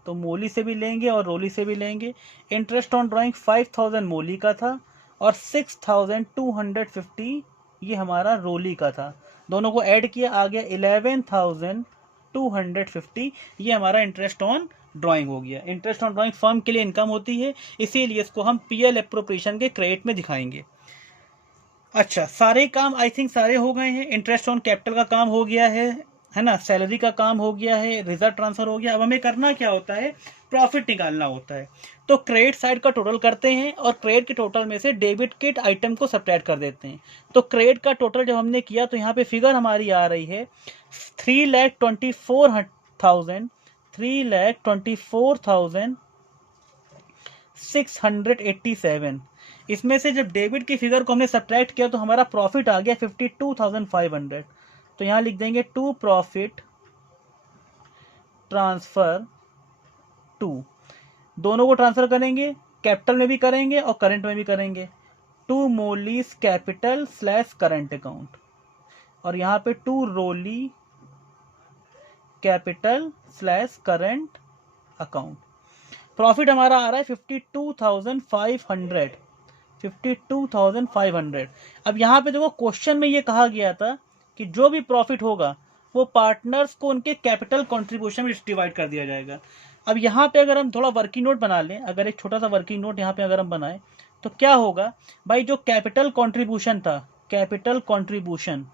तो मोली से भी लेंगे और रोली से भी लेंगे। इंटरेस्ट ऑन ड्राइंग 5,000 मोली का था और 6,250 ये हमारा रोली का था। दोनों को ऐड किया, आ गया 11,250। ये हमारा इंटरेस्ट ऑन ड्राइंग हो गया। इंटरेस्ट ऑन ड्राइंग फर्म के लिए इनकम होती है इसीलिए इसको हम पीएल एप्रोप्रिएशन के क्रेडिट में दिखाएंगे। अच्छा, सारे काम आई थिंक सारे हो गए हैं। इंटरेस्ट ऑन कैपिटल का काम हो गया है ना, सैलरी का काम हो गया है, रिजर्व ट्रांसफर हो गया। अब हमें करना क्या होता है, प्रॉफिट निकालना होता है। तो क्रेडिट साइड का टोटल करते हैं और क्रेडिट के टोटल में से डेबिट के आइटम को सब्ट्रैक्ट कर देते हैं। तो क्रेडिट का टोटल जब हमने किया तो यहाँ पे फिगर हमारी आ रही है 3,24,000, 3,24,687। इसमें से जब डेबिट की फिगर को हमने सब्ट्रैक्ट किया तो हमारा प्रॉफिट आ गया 52,500। तो यहां लिख देंगे टू प्रॉफिट ट्रांसफर टू। दोनों को ट्रांसफर करेंगे, कैपिटल में भी करेंगे और करंट में भी करेंगे। To Moli's capital slash current account और यहां पे to Roli capital slash current account. Profit हमारा आ रहा है 52,500। 52,500। अब यहाँ पे देखो क्वेश्चन में ये कहा गया था कि जो भी प्रॉफिट होगा वो पार्टनर्स को उनके कैपिटल कंट्रीब्यूशन में डिवाइड कर दिया जाएगा। अब यहाँ पे अगर हम थोड़ा वर्किंग नोट बना लें, अगर एक छोटा सा वर्किंग नोट यहाँ पे अगर हम बनाएं तो क्या होगा भाई, जो कैपिटल कंट्रीब्यूशन था, कैपिटल कंट्रीब्यूशन,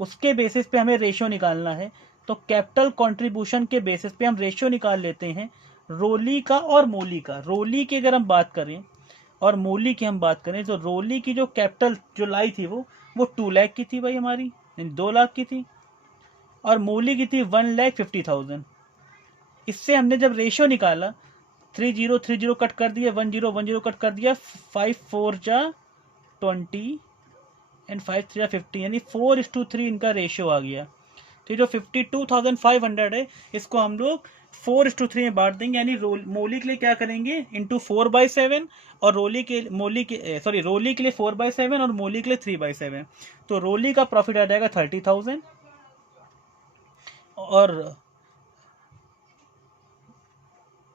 उसके बेसिस पे हमें रेशियो निकालना है। तो कैपिटल कंट्रीब्यूशन के बेसिस पे हम रेशियो निकाल लेते हैं रोली का और मोली का। रोली की अगर हम बात करें और मोली की हम बात करें तो रोली की जो कैपिटल जो लाई थी वो 2 लाख की थी भाई हमारी, यानी 2 लाख की थी, और मोली की थी 1,50,000। इससे हमने जब रेशियो निकाला 30 कट कर दिया, 10 कट कर दिया, 5 4 जा 20 एंड 5 3 जा 50, यानी 4:3 इनका रेशियो आ गया। तो जो 52,500 है इसको हम लोग 4:3 में बांट देंगे, यानी मोली के लिए क्या करेंगे इंटू 4/7, और रोली के लिए 4/7 और मोली के लिए 3/7। तो रोली का प्रॉफिट आ जाएगा 30,000, और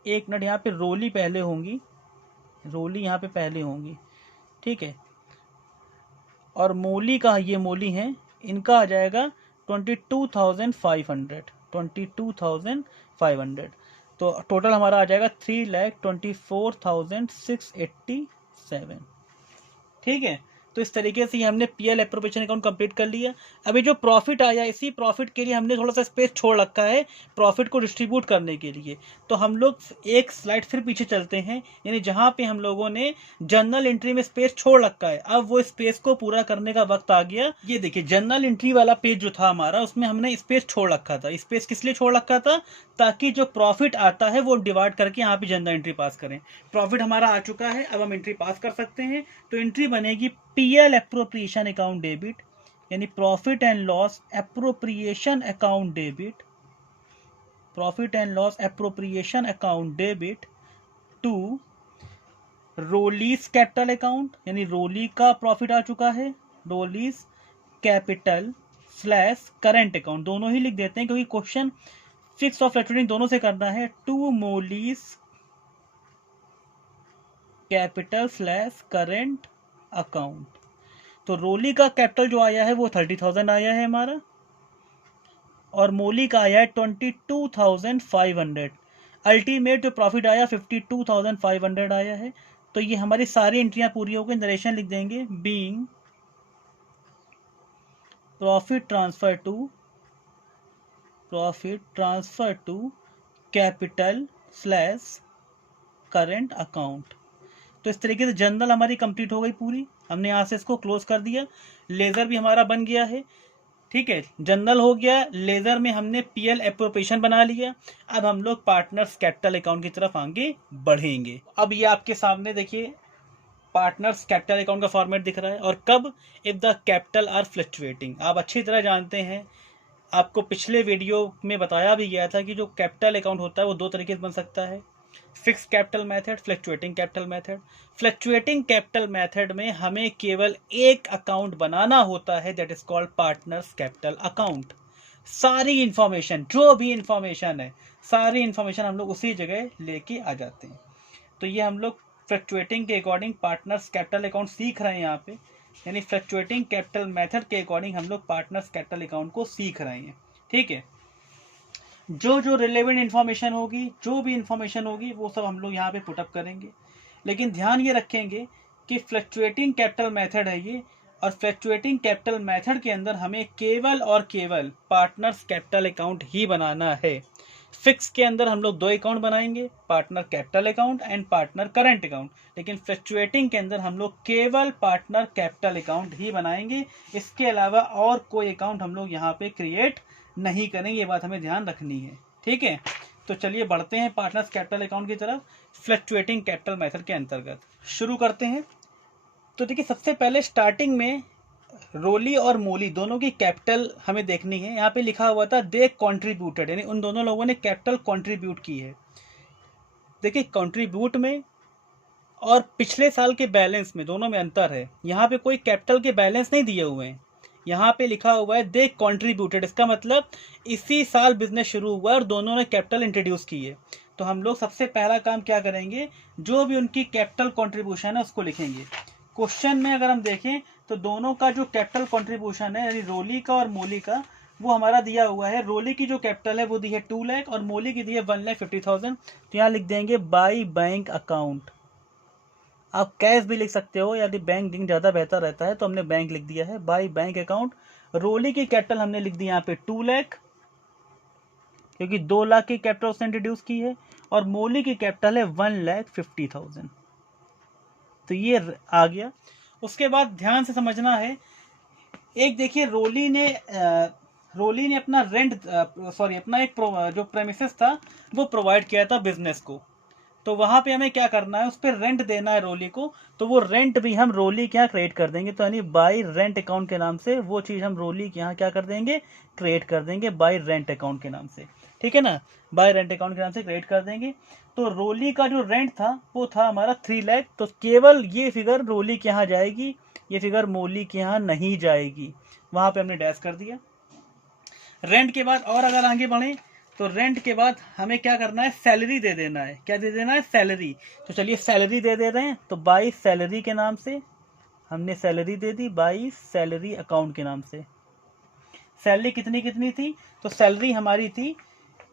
एक मिनट, यहाँ पे रोली पहले होंगी, रोली यहाँ पे पहले होंगी, ठीक है। और मोली का, ये मोली है, इनका आ जाएगा 22,500, 22,500। तो टोटल हमारा आ जाएगा 3,24,687, ठीक है। तो इस तरीके से हमने पीएल एप्रोप्रिएशन अकाउंट कंप्लीट कर लिया। अभी जो प्रॉफिट आया, इसी प्रॉफिट के लिए हमने थोड़ा सा स्पेस छोड़ रखा है प्रॉफिट को डिस्ट्रीब्यूट करने के लिए। तो हम लोग एक स्लाइड फिर पीछे चलते हैं, यानी जहां पे हम लोगों ने जर्नल एंट्री में स्पेस छोड़ रखा है, अब वो स्पेस को पूरा करने का वक्त आ गया। ये देखिए जर्नल एंट्री वाला पेज जो था हमारा, उसमें हमने स्पेस छोड़ रखा था। स्पेस किस लिए छोड़ रखा था? ताकि जो प्रॉफिट आता है वो डिवाइड करके यहाँ पे जर्नल एंट्री पास करें। प्रॉफिट हमारा आ चुका है, अब हम एंट्री पास कर सकते हैं। तो एंट्री बनेगी पीएल एप्रोप्रिएशन अकाउंट डेबिट, यानी profit and loss appropriation account debit, profit and loss appropriation account debit to Roli's capital account, यानी रोली का प्रॉफिट आ चुका है, Roli's capital slash current account, दोनों ही लिख देते हैं क्योंकि क्वेश्चन फिक्स और फ्लक्चुएटिंग दोनों से करना है। To Moli's capital slash current account. तो रोली का कैपिटल जो आया है वो 30,000 आया है हमारा, और मोली का आया है 22,500। अल्टीमेट जो प्रॉफिट आया 52,500 आया है। तो ये हमारी सारी एंट्रियां पूरी हो गई। नरेशन लिख देंगे, being profit transfer to capital slash current account. तो इस तरीके से जर्नल हमारी कंप्लीट हो गई पूरी। हमने यहाँ से इसको क्लोज कर दिया। लेजर भी हमारा बन गया है, ठीक है। जर्नल हो गया, लेजर में हमने पीएल एप्रोप्रिएशन बना लिया। अब हम लोग पार्टनर्स कैपिटल अकाउंट की तरफ आगे बढ़ेंगे। अब ये आपके सामने देखिए पार्टनर्स कैपिटल अकाउंट का फॉर्मेट दिख रहा है। और कब? If the capital R fluctuating. आप अच्छी तरह जानते हैं, आपको पिछले वीडियो में बताया भी गया था कि जो कैपिटल अकाउंट होता है वो दो तरीके से बन सकता है, fix capital method, fluctuating capital method. Fluctuating capital method में हमें केवल एक अकाउंट बनाना होता है, that is called partners capital account. सारी इंफॉर्मेशन, जो भी इंफॉर्मेशन है, सारी इंफॉर्मेशन हम लोग उसी जगह लेके आ जाते हैं। तो ये हम लोग फ्लक्चुएटिंग के अकॉर्डिंग पार्टनर्स कैपिटल अकाउंट सीख रहे हैं यहाँ पे, यानी फ्लक्चुएटिंग कैपिटल मेथड के अकॉर्डिंग हम लोग पार्टनर्स कैपिटल अकाउंट को सीख रहे हैं, ठीक है। जो जो रिलेवेंट इन्फॉर्मेशन होगी, जो भी इंफॉर्मेशन होगी, वो सब हम लोग यहाँ पे पुटअप करेंगे। लेकिन ध्यान ये रखेंगे कि फ्लक्चुएटिंग कैपिटल मेथड है ये, और फ्लक्चुएटिंग कैपिटल मेथड के अंदर हमें केवल और केवल पार्टनर्स कैपिटल अकाउंट ही बनाना है। फिक्स के अंदर हम लोग दो अकाउंट बनाएंगे, partner capital account and partner current account. लेकिन फ्लक्चुएटिंग के अंदर हम लोग केवल पार्टनर कैपिटल अकाउंट ही बनाएंगे। इसके अलावा और कोई अकाउंट हम लोग यहाँ पे क्रिएट नहीं करेंगे, ये बात हमें ध्यान रखनी है, ठीक है। तो चलिए बढ़ते हैं पार्टनर्स कैपिटल अकाउंट की तरफ, फ्लक्चुएटिंग कैपिटल मेथड के अंतर्गत शुरू करते हैं। तो देखिए सबसे पहले स्टार्टिंग में रोली और मोली दोनों की कैपिटल हमें देखनी है। यहाँ पे लिखा हुआ था दे कॉन्ट्रीब्यूटेड, यानी उन दोनों लोगों ने कैपिटल कॉन्ट्रीब्यूट की है। देखिए कॉन्ट्रीब्यूट में और पिछले साल के बैलेंस में, दोनों में अंतर है। यहाँ पे कोई कैपिटल के बैलेंस नहीं दिए हुए हैं, यहाँ पे लिखा हुआ है दे कॉन्ट्रीब्यूटेड। इसका मतलब इसी साल बिजनेस शुरू हुआ और दोनों ने कैपिटल इंट्रोड्यूस की है। तो हम लोग सबसे पहला काम क्या करेंगे, जो भी उनकी कैपिटल कॉन्ट्रीब्यूशन है उसको लिखेंगे। क्वेश्चन में अगर हम देखें तो दोनों का जो कैपिटल कॉन्ट्रीब्यूशन है, यानी रोली का और मोली का, वो हमारा दिया हुआ है। रोली की जो कैपिटल है वो दी है 2 लाख और मोली की दी है 1,50,000। तो यहाँ लिख देंगे बाई बैंक अकाउंट। आप कैश भी लिख सकते हो, यदि बैंक लिंक ज़्यादा बेहतर रहता है तो हमने बैंक लिख दिया है, बाई बैंक अकाउंट। रोली की कैपिटल हमने लिख दी यहाँ पे 2 लाख, क्योंकि 2 लाख की कैपिटल उसने इंट्रोड्यूस की है, और मोली की कैपिटल है 1,50,000। तो ये आ गया। उसके बाद ध्यान से समझना है, एक देखिए रोली ने अपना अपना एक जो प्रेमिसेस था वो प्रोवाइड किया था बिजनेस को, तो वहां पे हमें क्या करना है, उस पर रेंट देना है रोली को, तो वो रेंट भी हम रोली के यहाँ क्रिएट कर देंगे। तो यानी बाई रेंट अकाउंट के नाम से वो चीज़ हम रोली के यहाँ क्या कर देंगे, क्रिएट कर देंगे बाई रेंट अकाउंट के नाम से, ठीक है ना, बाई रेंट अकाउंट के नाम से क्रिएट कर देंगे। तो रोली का जो रेंट था वो था हमारा 3 लाख, तो केवल ये फिगर रोली के यहाँ जाएगी, ये फिगर मोली के यहाँ नहीं जाएगी, वहां पे हमने डैश कर दिया। रेंट के बाद और अगर आगे बढ़े तो रेंट के बाद हमें क्या करना है, सैलरी दे देना है। क्या दे देना है, सैलरी। तो चलिए सैलरी दे रहे हैं, तो बाई सैलरी के नाम से हमने salary they the, by salary account के नाम से। सैलरी कितनी कितनी थी, तो सैलरी हमारी थी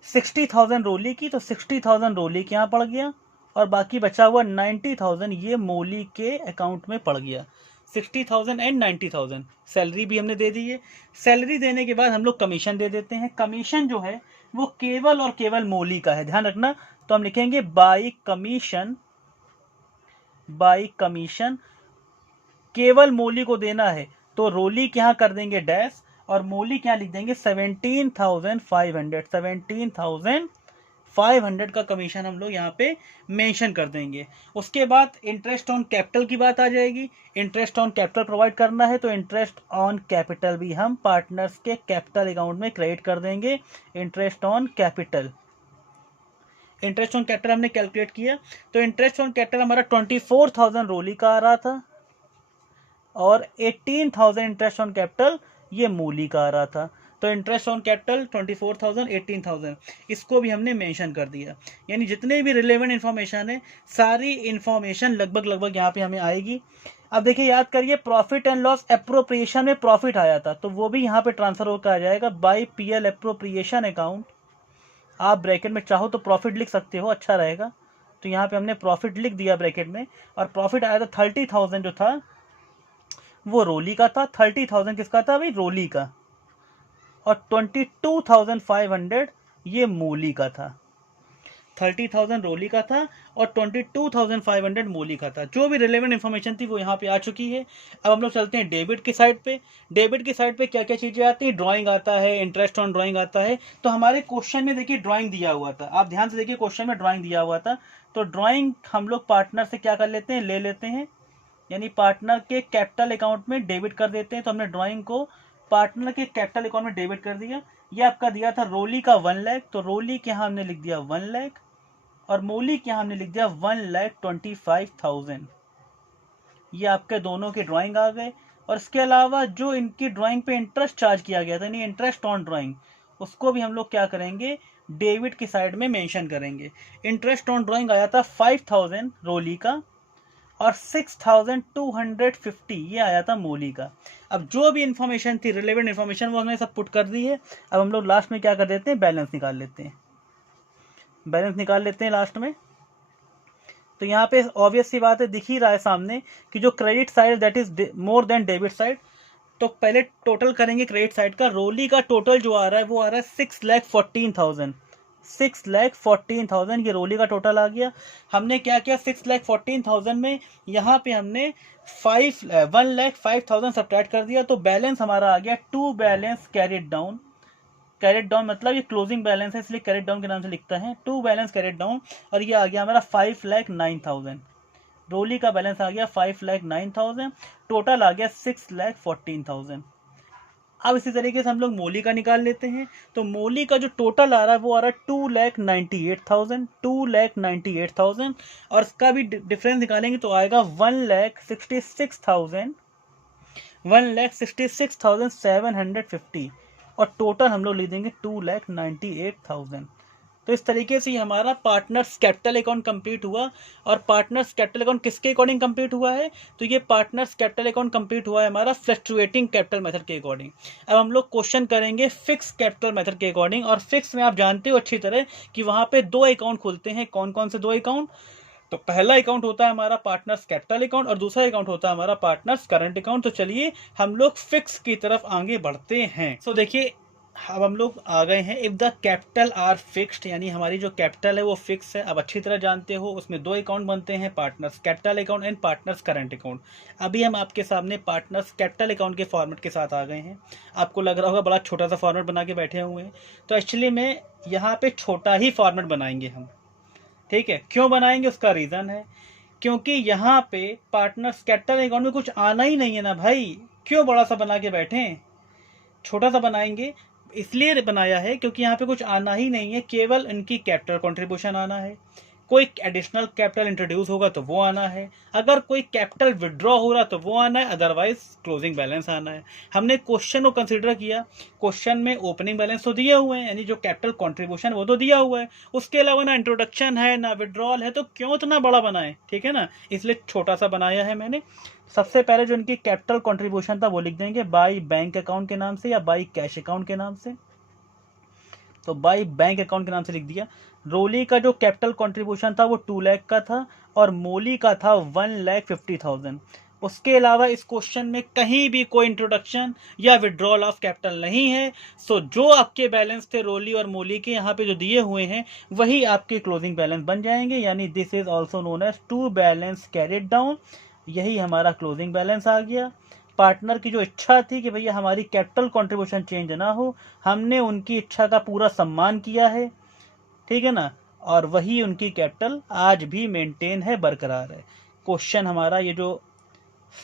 60,000 रोली की, तो 60,000 रोली के यहाँ पड़ गया, और बाकी बचा हुआ 90,000 ये मोली के अकाउंट में पड़ गया। 60,000 एंड 90,000 सैलरी भी हमने दे दी है। सैलरी देने के बाद हम लोग कमीशन दे देते हैं। कमीशन जो है वो केवल और केवल मोली का है, ध्यान रखना। तो हम लिखेंगे बाई कमीशन केवल मोली को देना है, तो रोली के यहाँ कर देंगे डैश, और मोली क्या लिख देंगे 17,500 का कमीशन हम लोग यहाँ पे मेंशन कर देंगे। उसके बाद इंटरेस्ट ऑन कैपिटल की बात आ जाएगी। इंटरेस्ट ऑन कैपिटल प्रोवाइड करना है, तो इंटरेस्ट ऑन कैपिटल भी हम पार्टनर्स के कैपिटल अकाउंट में क्रेडिट कर देंगे। इंटरेस्ट ऑन कैपिटल हमने कैलकुलेट किया, तो इंटरेस्ट ऑन कैपिटल हमारा 24,000 रोली का आ रहा था, और 18,000 इंटरेस्ट ऑन कैपिटल ये मूली का आ रहा था। तो इंटरेस्ट ऑन कैपिटल 24,000, 18,000 इसको भी हमने मेंशन कर दिया। यानी जितने भी रिलेवेंट इन्फॉर्मेशन है, सारी इन्फॉर्मेशन लगभग यहाँ पे हमें आएगी। अब देखिए, याद करिए, प्रॉफिट एंड लॉस एप्रोप्रिएशन में प्रॉफिट आया था, तो वो भी यहाँ पे ट्रांसफर होकर आ जाएगा बाई पीएल एप्रोप्रिएशन अकाउंट। आप ब्रैकेट में चाहो तो प्रॉफिट लिख सकते हो, अच्छा रहेगा। तो यहाँ पे हमने प्रॉफिट लिख दिया ब्रैकेट में, और प्रॉफिट आया था 30,000 जो था वो रोली का था। 30,000 किसका था भाई, रोली का, और 22,500 ये मोली का था। 30,000 रोली का था और 22,500 मोली का था। जो भी रिलेवेंट इन्फॉर्मेशन थी वो यहाँ पे आ चुकी है। अब हम लोग चलते हैं डेबिट की साइड पे। डेबिट की साइड पे क्या क्या चीज़ें आती हैं, ड्राइंग आता है, इंटरेस्ट ऑन ड्राइंग आता है। तो हमारे क्वेश्चन में देखिए ड्राइंग दिया हुआ था, आप ध्यान से देखिए, क्वेश्चन में ड्राइंग दिया हुआ था। तो ड्राइंग हम लोग पार्टनर से क्या कर लेते हैं, ले लेते हैं, यानी पार्टनर के कैपिटल अकाउंट में डेबिट कर देते हैं। तो हमने ड्राइंग को पार्टनर के कैपिटल अकाउंट में डेबिट कर दिया। ये आपका दिया था रोली का 1 लाख, तो रोली के यहाँ हमने लिख दिया 1 लाख, और मोली के यहाँ हमने लिख दिया 1,25,000। ये आपके दोनों के ड्राइंग आ गए। और इसके अलावा जो इनकी ड्राइंग पे इंटरेस्ट चार्ज किया गया था, यानी इंटरेस्ट ऑन ड्राइंग, उसको भी हम लोग क्या करेंगे, डेबिट की साइड में मेंशन करेंगे। इंटरेस्ट ऑन ड्राइंग आया था 5,000 रोली का, और 6,250 ये आया था मोली का। अब जो भी इंफॉर्मेशन थी, रिलेवेंट इंफॉर्मेशन, वो हमने सब पुट कर दी है। अब हम लोग लास्ट में क्या कर देते हैं, बैलेंस निकाल लेते हैं लास्ट में। तो यहाँ पे ऑब्वियस सी बात है, दिख ही रहा है सामने कि जो credit side that is more than debit side. तो पहले टोटल करेंगे क्रेडिट साइड का। रोली का टोटल जो आ रहा है वो आ रहा है 6,14,000। 6,14,000 ये रोली का टोटल आ गया। हमने क्या किया, 6,14,000 में यहाँ पे हमने 1,05,000 सब्ट्रैक्ट कर दिया, तो बैलेंस हमारा आ गया 2 balance carried down. Carried down मतलब ये क्लोजिंग बैलेंस है, इसलिए कैरेट डाउन के नाम से लिखता है, 2 बैलेंस कैरेट डाउन। और ये आ गया हमारा 5,09,000। रोली का बैलेंस आ गया 5,09,000, टोटल आ गया 6,14,000। अब इसी तरीके से हम लोग मोली का निकाल लेते हैं। तो मोली का जो टोटल आ रहा है वो आ रहा है 2,98,000। और इसका भी डिफरेंस निकालेंगे तो आएगा 1,66,750, और टोटल हम लोग लिख देंगे 2,98,000। तो इस तरीके से हमारा पार्टनर्स कैपिटल अकाउंट कंप्लीट हुआ। और पार्टनर्स कैपिटल अकाउंट किसके अकॉर्डिंग कंप्लीट हुआ है, तो ये पार्टनर्स कैपिटल अकाउंट कंप्लीट हुआ है हमारा फ्लक्चुएटिंग कैपिटल मेथड के अकॉर्डिंग। अब हम लोग क्वेश्चन करेंगे फिक्स कैपिटल मेथड के अकॉर्डिंग। और फिक्स में आप जानते हो अच्छी तरह कि वहां पे 2 अकाउंट खुलते हैं। कौन कौन से 2 अकाउंट, तो पहला अकाउंट होता है हमारा पार्टनर्स कैपिटल अकाउंट, और दूसरा अकाउंट होता है हमारा पार्टनर्स करंट अकाउंट। तो चलिए हम लोग फिक्स की तरफ आगे बढ़ते हैं। तो देखिए, अब हम लोग आ गए हैं if the capital R fixed, यानी हमारी जो कैपिटल है वो फिक्स है। अब अच्छी तरह जानते हो उसमें दो अकाउंट बनते हैं, partners capital account and partners current account. अभी हम आपके सामने पार्टनर्स कैपिटल अकाउंट के फॉर्मेट के साथ आ गए हैं। आपको लग रहा होगा बड़ा छोटा सा फॉर्मेट बना के बैठे हुए हैं, तो एक्चुअली में यहाँ पे छोटा ही फॉर्मेट बनाएंगे हम। ठीक है, क्यों बनाएंगे उसका रीज़न है, क्योंकि यहाँ पे पार्टनर्स कैपिटल अकाउंट में कुछ आना ही नहीं है ना भाई, क्यों बड़ा सा बना के बैठे, छोटा सा बनाएंगे। इसलिए बनाया है क्योंकि यहाँ पे कुछ आना ही नहीं है, केवल इनकी कैपिटल कंट्रीब्यूशन आना है। कोई एडिशनल कैपिटल इंट्रोड्यूस होगा तो वो आना है, अगर कोई कैपिटल विड्रॉ हो रहा तो वो आना है, अदरवाइज क्लोजिंग बैलेंस आना है। हमने क्वेश्चन को कंसीडर किया, क्वेश्चन में ओपनिंग बैलेंस तो दिए हुए हैं, यानी जो कैपिटल कंट्रीब्यूशन वो तो दिया हुआ है, उसके अलावा ना इंट्रोडक्शन है ना विड्रॉल है, तो क्यों इतना बड़ा बनाए, ठीक है ना, इसलिए छोटा सा बनाया है मैंने। सबसे पहले जो इनकी कैपिटल कंट्रीब्यूशन था वो लिख देंगे बाई बैंक अकाउंट के नाम से या बाई कैश अकाउंट के नाम से, तो बाई बैंक अकाउंट के नाम से लिख दिया। रोली का जो कैपिटल कंट्रीब्यूशन था वो 2 लाख का था और मोली का था 1,50,000। उसके अलावा इस क्वेश्चन में कहीं भी कोई इंट्रोडक्शन या विड्रॉल ऑफ कैपिटल नहीं है। सो जो आपके बैलेंस थे रोली और मोली के यहाँ पे जो दिए हुए हैं वही आपके क्लोजिंग बैलेंस बन जाएंगे, यानी this is also known as to balance carried down. यही हमारा क्लोजिंग बैलेंस आ गया। पार्टनर की जो इच्छा थी कि भैया हमारी कैपिटल कंट्रीब्यूशन चेंज ना हो, हमने उनकी इच्छा का पूरा सम्मान किया है, ठीक है ना, और वही उनकी कैपिटल आज भी मेंटेन है, बरकरार है। क्वेश्चन हमारा ये जो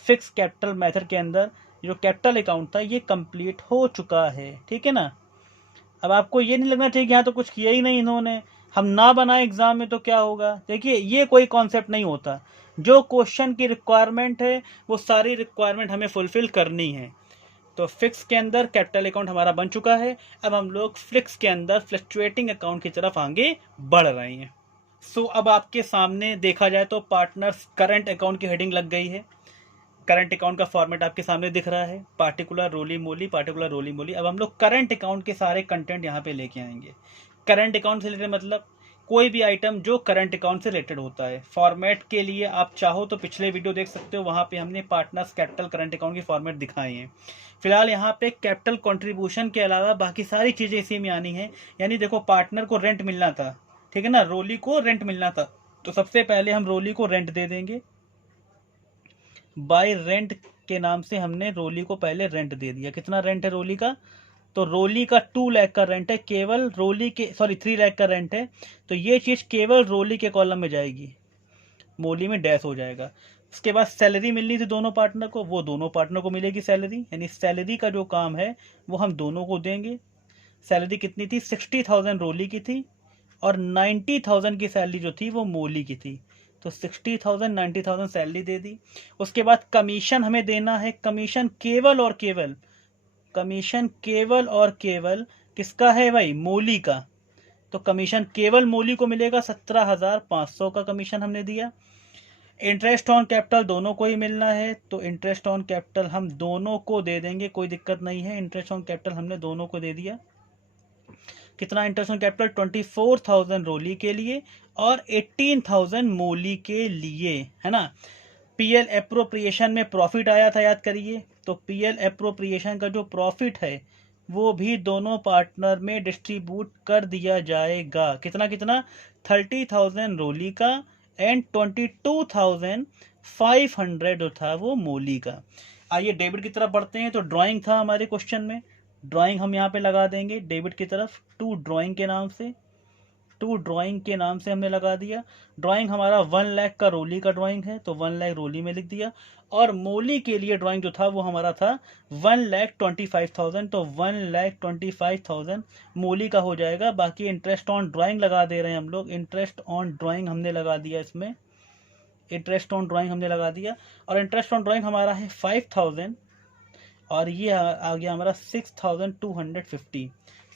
फिक्स कैपिटल मेथड के अंदर जो कैपिटल अकाउंट था ये कंप्लीट हो चुका है, ठीक है ना। अब आपको ये नहीं लगना चाहिए कि यहाँ तो कुछ किया ही नहीं इन्होंने, हम ना बनाए एग्जाम में तो क्या होगा। देखिए ये कोई कॉन्सेप्ट नहीं होता, जो क्वेश्चन की रिक्वायरमेंट है वो सारी रिक्वायरमेंट हमें फुलफिल करनी है। तो फिक्स के अंदर कैपिटल अकाउंट हमारा बन चुका है, अब हम लोग फिक्स के अंदर फ्लक्चुएटिंग अकाउंट की तरफ आगे बढ़ रहे हैं। सो अब आपके सामने देखा जाए तो पार्टनर्स करंट अकाउंट की हेडिंग लग गई है। करंट अकाउंट का फॉर्मेट आपके सामने दिख रहा है, पार्टिकुलर रोली मोली, पार्टिकुलर रोली मोली। अब हम लोग करंट अकाउंट के सारे कंटेंट यहाँ पे लेके आएंगे। करंट अकाउंट से रिलेटेड मतलब कोई भी आइटम जो करंट अकाउंट से रिलेटेड होता है। फॉर्मेट के लिए आप चाहो तो पिछले वीडियो देख सकते हो, वहाँ पे हमने पार्टनर्स कैपिटल करंट अकाउंट की फॉर्मेट दिखाए हैं। फिलहाल यहाँ पे कैपिटल कंट्रीब्यूशन के अलावा बाकी सारी चीज़ें इसी में आनी है। यानी देखो पार्टनर को रेंट मिलना था, ठीक है ना, रोली को रेंट मिलना था, तो सबसे पहले हम रोली को रेंट दे देंगे। बाय रेंट के नाम से हमने रोली को पहले रेंट दे दिया। कितना रेंट है रोली का, तो रोली का 2 लाख का रेंट है, केवल रोली के 3 लाख का रेंट है, तो ये चीज़ केवल रोली के कॉलम में जाएगी, मोली में डैश हो जाएगा। उसके बाद सैलरी मिलनी थी दोनों पार्टनर को, वो दोनों पार्टनर को मिलेगी सैलरी, यानी सैलरी का जो काम है वो हम दोनों को देंगे। सैलरी कितनी थी, 60,000 रोली की थी और 90,000 की सैलरी जो थी वो मोली की थी, तो 60,000 90,000 सैलरी दे दी। उसके बाद कमीशन हमें देना है, कमीशन केवल और केवल, कमीशन केवल और केवल किसका है भाई, मोली का, तो कमीशन केवल मोली को मिलेगा, 17,500 का कमीशन हमने दिया। इंटरेस्ट ऑन कैपिटल दोनों को ही मिलना है, तो इंटरेस्ट ऑन कैपिटल हम दोनों को दे देंगे, कोई दिक्कत नहीं है, इंटरेस्ट ऑन कैपिटल हमने दोनों को दे दिया। कितना इंटरेस्ट ऑन कैपिटल, 24,000 रोली के लिए और 18,000 मोली के लिए, है ना। पीएल एप्रोप्रिएशन में प्रॉफिट आया था, याद करिए, तो पीएल एप्रोप्रिएशन का जो प्रॉफिट है वो भी दोनों पार्टनर में डिस्ट्रीब्यूट कर दिया जाएगा। कितना कितना, 30,000 रोली का एंड 22,500 जो था वो मोली का। आइए डेबिट की तरफ बढ़ते हैं। तो ड्राइंग था हमारे क्वेश्चन में, ड्राइंग हम यहाँ पे लगा देंगे डेबिट की तरफ, टू ड्राइंग के नाम से, टू ड्राइंग के नाम से हमने लगा दिया। ड्राइंग हमारा 1 लाख का रोली का ड्राइंग है, तो 1 लाख रोली में लिख दिया, और मोली के लिए ड्राइंग जो था वो हमारा था 1,25,000, तो 1,25,000 मोली का हो जाएगा। बाकी इंटरेस्ट ऑन ड्राइंग लगा दे रहे हैं हम लोग, इंटरेस्ट ऑन ड्राइंग हमने लगा दिया इसमें, इंटरेस्ट ऑन ड्राइंग हमने लगा दिया, और इंटरेस्ट ऑन ड्राइंग हमारा है 5,000, और ये आ गया हमारा 6,250,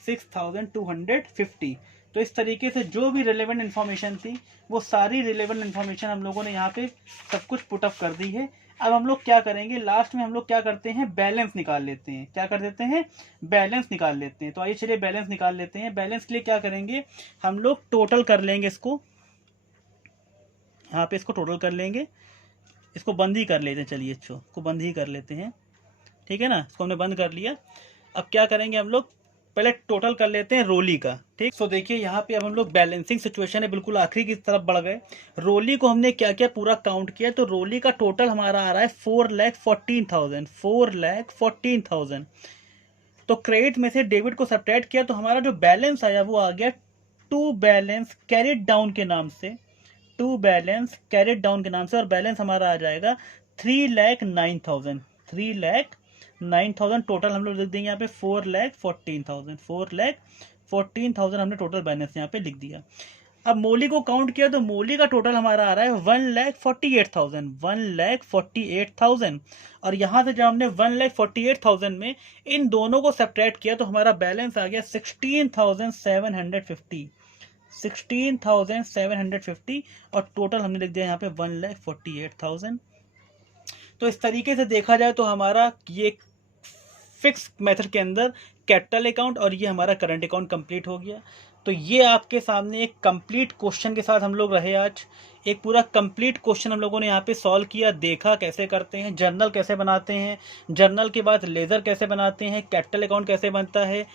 6,250। तो इस तरीके से जो भी रिलेवेंट इन्फॉर्मेशन थी वो सारी रिलेवेंट इन्फॉर्मेशन हम लोगों ने यहाँ पे सब कुछ पुटअप कर दी है। अब हम लोग क्या करेंगे, लास्ट में हम लोग क्या करते हैं, बैलेंस निकाल लेते हैं। क्या कर देते हैं, बैलेंस निकाल लेते हैं। तो आइए चलिए बैलेंस निकाल लेते हैं। बैलेंस के लिए क्या करेंगे, हम लोग टोटल कर लेंगे इसको, यहाँ पे इसको टोटल कर लेंगे, इसको बंद ही कर लेते हैं, चलिए इसको बंद ही कर लेते हैं, ठीक है ना, इसको हमने बंद कर लिया। अब क्या करेंगे हम लोग, पहले टोटल कर लेते हैं रोली का, ठीक। सो देखिए यहाँ पे अब हम लोग बैलेंसिंग सिचुएशन है, बिल्कुल आखिरी की तरफ बढ़ गए। रोली को हमने क्या क्या पूरा काउंट किया, तो रोली का टोटल हमारा आ रहा है 4,14,000, 4,14,000। तो क्रेडिट में से डेबिट को सब्ट्रैक्ट किया तो हमारा जो बैलेंस आया वो आ गया टू बैलेंस कैरिड डाउन के नाम से, टू बैलेंस कैरिड डाउन के नाम से, और बैलेंस हमारा आ जाएगा 3,09,000, 3,09,000 टोटल हम लोग लिख देंगे यहाँ पे 4,14,000, 4,14,000 हमने टोटल बैलेंस यहाँ पे लिख दिया। अब मोली को काउंट किया तो मोली का टोटल हमारा आ रहा है 1,48,000, 1,48,000। और यहाँ से जब हमने 1,48,000 में इन दोनों को सब्ट्रैक्ट किया तो हमारा बैलेंस आ गया 16,750, 16,750, और टोटल हमने लिख दिया यहाँ पे 1,48,000। तो इस तरीके से देखा जाए तो हमारा ये फिक्स मेथड के अंदर कैपिटल अकाउंट और ये हमारा करंट अकाउंट कंप्लीट हो गया। तो ये आपके सामने एक कंप्लीट क्वेश्चन के साथ हम लोग रहे आज। एक पूरा कंप्लीट क्वेश्चन हम लोगों ने यहाँ पे सॉल्व किया, देखा कैसे करते हैं, जर्नल कैसे बनाते हैं, जर्नल के बाद लेजर कैसे बनाते हैं, कैपिटल अकाउंट कैसे बनता है,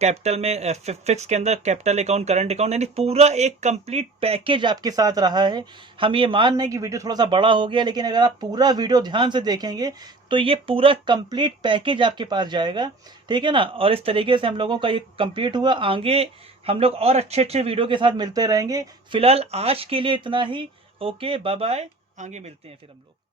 कैपिटल में फिक्स के अंदर कैपिटल अकाउंट, करंट अकाउंट, यानी पूरा एक कंप्लीट पैकेज आपके साथ रहा है। हम ये मान रहे हैं कि वीडियो थोड़ा सा बड़ा हो गया, लेकिन अगर आप पूरा वीडियो ध्यान से देखेंगे तो ये पूरा कंप्लीट पैकेज आपके पास जाएगा, ठीक है ना। और इस तरीके से हम लोगों का ये कंप्लीट हुआ। आगे हम लोग और अच्छे अच्छे वीडियो के साथ मिलते रहेंगे। फिलहाल आज के लिए इतना ही। ओके, बाय बाय, आगे मिलते हैं फिर हम लोग।